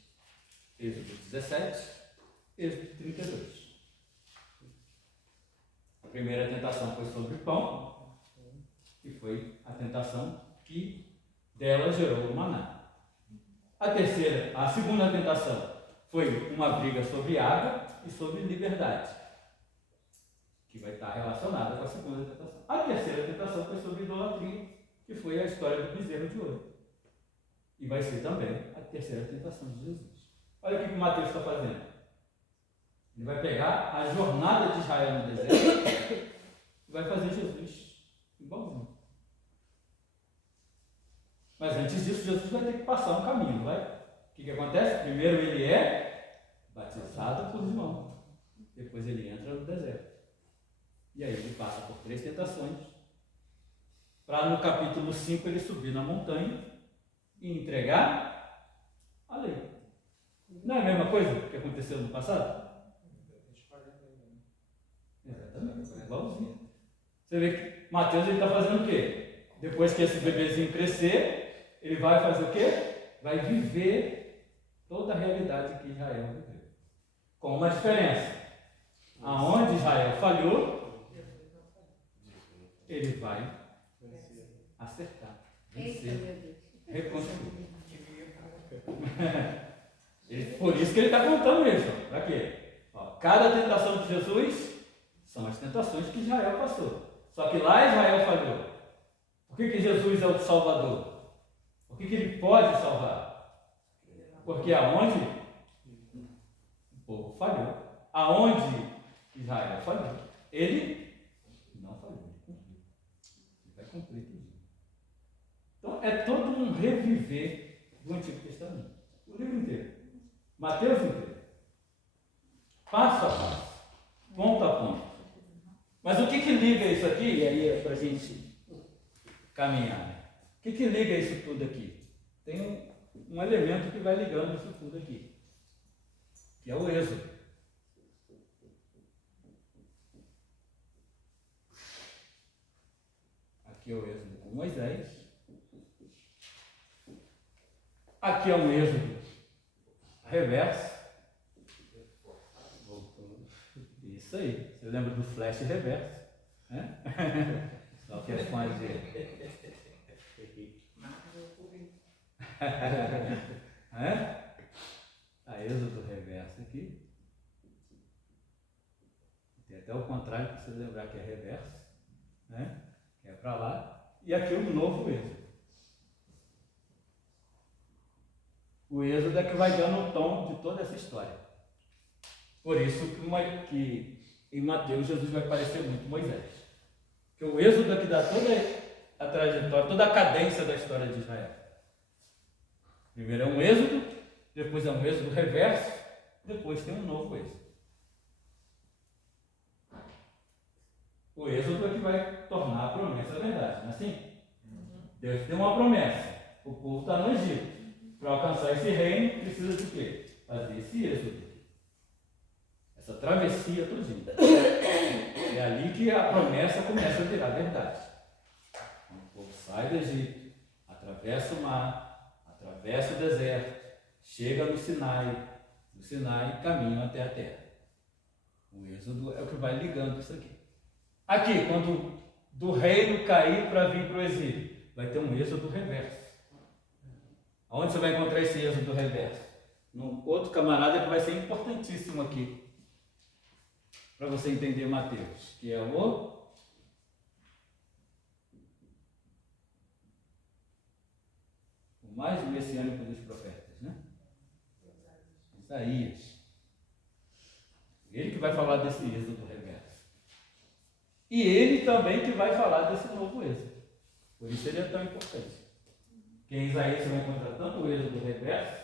Êxodo 17, Êxodo 32. A primeira tentação foi sobre o pão, que foi a tentação que dela gerou o maná. A segunda tentação foi uma briga sobre água e sobre liberdade, que vai estar relacionada com a segunda tentação. A terceira tentação foi sobre idolatria, que foi a história do bezerro de ouro. E vai ser também a terceira tentação de Jesus. Olha o que o Mateus está fazendo. Ele vai pegar a jornada de Israel no deserto e vai fazer Jesus igualzinho. Mas antes disso, Jesus vai ter que passar um caminho, vai? O que acontece? Primeiro ele é batizado por João. Depois ele entra no deserto. E aí ele passa por 3 tentações. Para no capítulo 5 ele subir na montanha e entregar a lei. Não é a mesma coisa que aconteceu no passado? Exatamente, igualzinho. Você vê que Mateus está fazendo o quê? Depois que esse bebezinho crescer, ele vai fazer o quê? Vai viver toda a realidade que Israel viveu. Com uma diferença. Aonde Israel falhou, ele vai acertar, vencer, reconstruir. Por isso que ele está contando isso. Para quê? Cada tentação de Jesus são as tentações que Israel passou. Só que lá Israel falhou. Por que Jesus é o Salvador? Por que ele pode salvar? Porque aonde o povo falhou, aonde Israel falhou, ele não falhou, ele vai cumprir tudo. Então é todo um reviver do Antigo Testamento. O livro inteiro. Mateus inteiro. Passo a passo. Ponto a ponto. Mas o que liga isso aqui? E aí é para a gente caminhar. O que liga isso tudo aqui? Tem um elemento que vai ligando isso tudo aqui. Que é o Êxodo. Aqui é o Êxodo com Moisés. Aqui é um Êxodo reverso. Isso aí. Você lembra do flash reverso? Né? Só que é fã de... A Êxodo reverso aqui. Tem até o contrário para você lembrar que é reverso. Né? Que é para lá. E aqui o novo Êxodo. O Êxodo é que vai dando o tom de toda essa história. Por isso que em Mateus Jesus vai parecer muito Moisés. Porque o Êxodo é que dá toda a trajetória, toda a cadência da história de Israel. Primeiro é um Êxodo, depois é um Êxodo reverso, depois tem um novo Êxodo. O Êxodo é que vai tornar a promessa verdade, não é assim? Deus tem uma promessa. O povo está no Egito. Para alcançar esse reino, precisa de quê? Fazer esse êxodo. Essa travessia todinha. É ali que a promessa começa a virar verdade. O povo sai do Egito, atravessa o mar, atravessa o deserto, chega no Sinai, do Sinai caminha até a terra. O êxodo é o que vai ligando isso aqui. Aqui, quando do reino cair para vir para o exílio, vai ter um êxodo reverso. Onde você vai encontrar esse êxodo reverso? Num outro camarada que vai ser importantíssimo aqui, para você entender Mateus, que é o mais messiânico dos profetas, né? Isaías. Ele que vai falar desse êxodo reverso. E ele também que vai falar desse novo êxodo. Por isso ele é tão importante. Porque em Isaías você vai encontrar tanto o êxodo reverso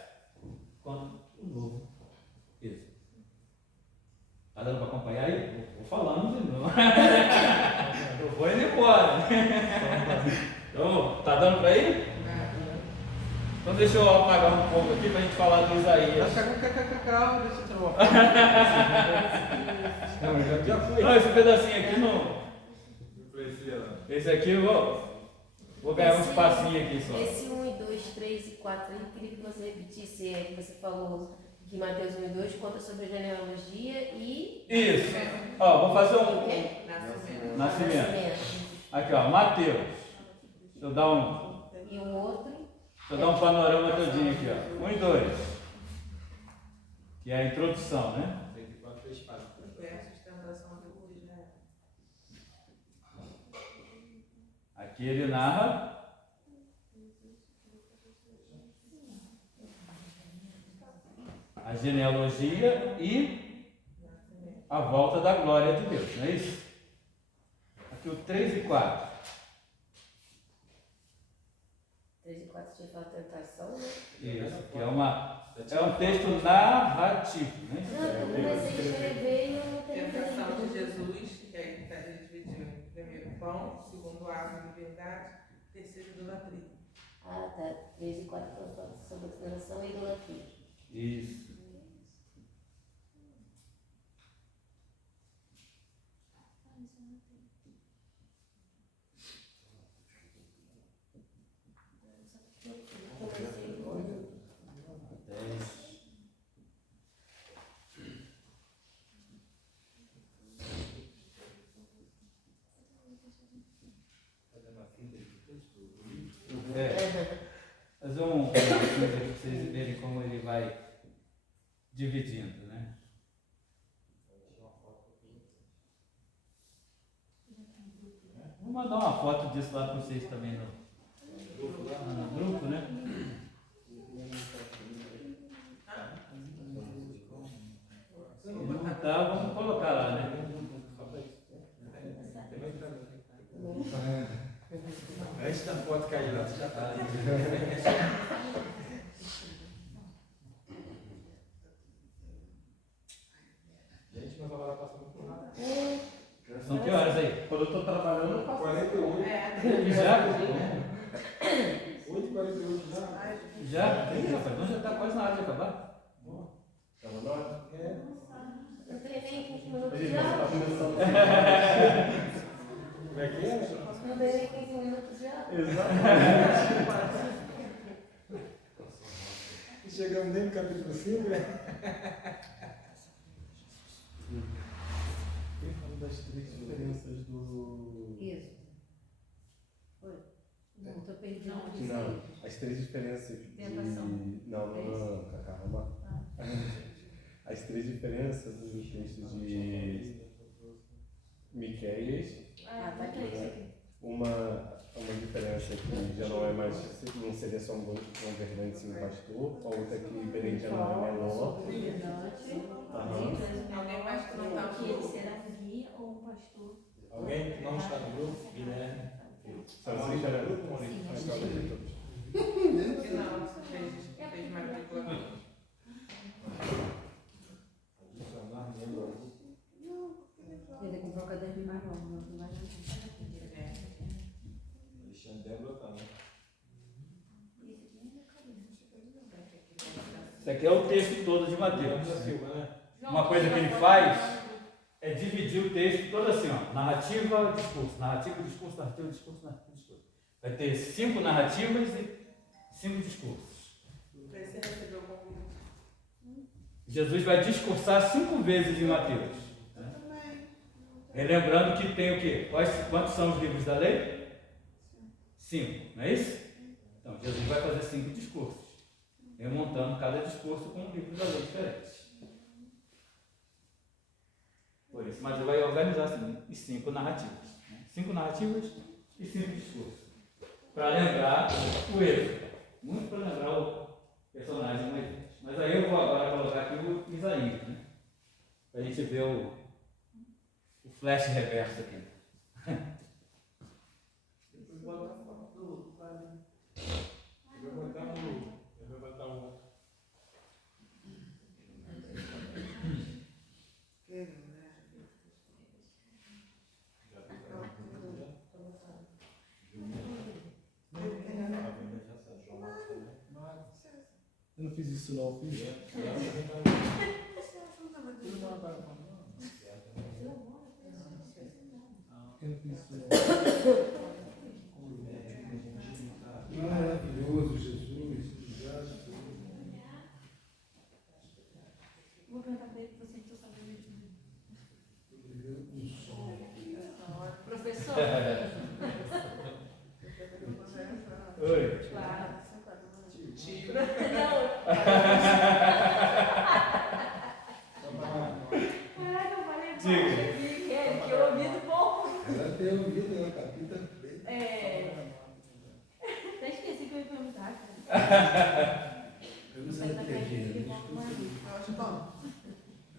quanto o novo êxodo. Está dando para acompanhar aí? Vou falando de novo. Eu vou indo embora. Então, está dando para ir? Então deixa eu apagar um pouco aqui para a gente falar do Isaías. Calma, deixa eu tirar uma Já fui. Não, esse pedacinho aqui não. Esse aqui eu vou ganhar um espacinho aqui só. Esse 1 e 2, 3 e 4, eu queria que você repetisse, que você falou que Mateus 1 e 2 conta sobre a genealogia e... Isso. Ó, vou fazer um... Nascimento. Aqui, ó, Mateus. Deixa eu dar um... E o outro? Deixa eu dar um panorama todinho aqui, ó. 1 e 2. Que é a introdução, né? Aqui ele narra a genealogia e a volta da glória de Deus, não é isso? Aqui o 3 e 4. 3 e 4 tinha falado tentação, né? Isso, que é um texto narrativo, né? Não, eu comecei a escrever e eu não Tentação de terminei. Jesus, que aí está dividido em primeiro pão, segundo árvore de verdade, terceiro idolatria. Ah, tá. 3 e 4 falam sobre obstinação e idolatria. Isso. Fazer um coisa para vocês verem como ele vai dividindo, né? Vou mandar uma foto disso lá para vocês também no grupo, né? Se não botar, vamos colocar lá, né? Antes da foto cair lá, você já está. Gente, mas a hora passa muito rápido. São que horas aí? Quando eu estou trabalhando, eu faço 48. Já? 8h48 já. Já? Ih, rapaz, então já está quase na hora de acabar. Estava na hora? Eu treinei 15 minutos Ele já. está começando. Como é que é? Eu treinei 15 minutos já. Exatamente. Chegamos nem no capítulo 5, né? Quem fala das 3 diferenças do. Isso. Oi. Não, estou perdida. Não, as 3 diferenças de. Tentação. Não, calma. As 3 diferenças do texto de Miqueias. Ah, tá aqui. Uma diferença que já não é mais, não seria só um governante sim um pastor, a outra que Belém já não é menor. Alguém mais que não está no Que ele grupo? será guia ou um pastor? Alguém que não está no grupo? Guilherme. Você já é grupo? Sim, Mas a fala gente- aí todos. Que não, fez matrícula. Ele comprou um caderno mais novo, não tem mais nada. Alexandre Débora tá, né? Isso aqui é o texto todo de Mateus. Leandro da Silva, né? Uma coisa que ele faz é dividir o texto todo assim, ó. Narrativa, discurso, narrativa, discurso, narrativa, discurso, narrativa, discurso. Vai ter 5 narrativas e 5 discursos. Vê se recebeu o convite. Jesus vai discursar 5 vezes em Mateus. Né? Relembrando que tem o quê? Quantos são os livros da lei? 5, não é isso? Então, Jesus vai fazer 5 discursos, remontando cada discurso com um livro da lei diferente. Por isso, mas ele vai organizar assim, em 5 narrativas. 5 narrativas e 5 discursos. Para lembrar o Êxodo. Muito para lembrar o personagem Moisés. Mas aí eu vou agora colocar aqui o Isaías, né? Para a gente ver o flash reverso aqui. Depois bota a foto do quadro. Eu vou botar um. Eu não fiz isso não, fiz. Eu não fiz isso não. Maravilhoso, Jesus. Obrigado. Vou perguntar pra ele se você precisa saber mesmo. Obrigado com o sol. Professor? Oi. Claro. Tio. Caraca, eu falei Diga. que eu ouvi do pouco. Ela tem ouvido, ela capita bem. Até esqueci que eu ia perguntar, cara. Eu não sei o que é dinheiro. Eu acho bom.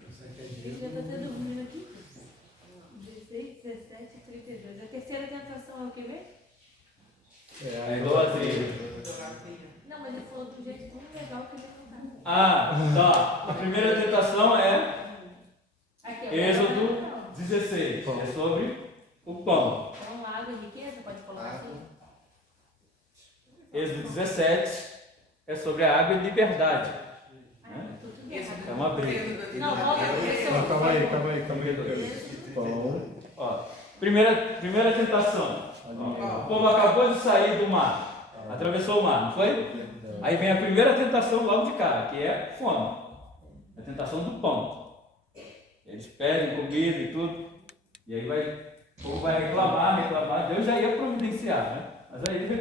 Eu sei o que é Ele dinheiro. já tá até dormindo aqui. Ah, tá. A primeira tentação é Êxodo 16. É sobre o pão. Então, água e riqueza, pode colocar assim? Êxodo 17 é sobre a água e liberdade. Né? É uma briga. Não, volta pro Não, calma aí. Pão. Ó, primeira tentação. Ó, o povo acabou de sair do mar. Atravessou o mar, não foi? Aí vem a primeira tentação logo de cara, que é fome. A tentação do pão. Eles pedem comida e tudo. E aí o povo vai reclamar. Deus já ia providenciar, né? Mas aí ele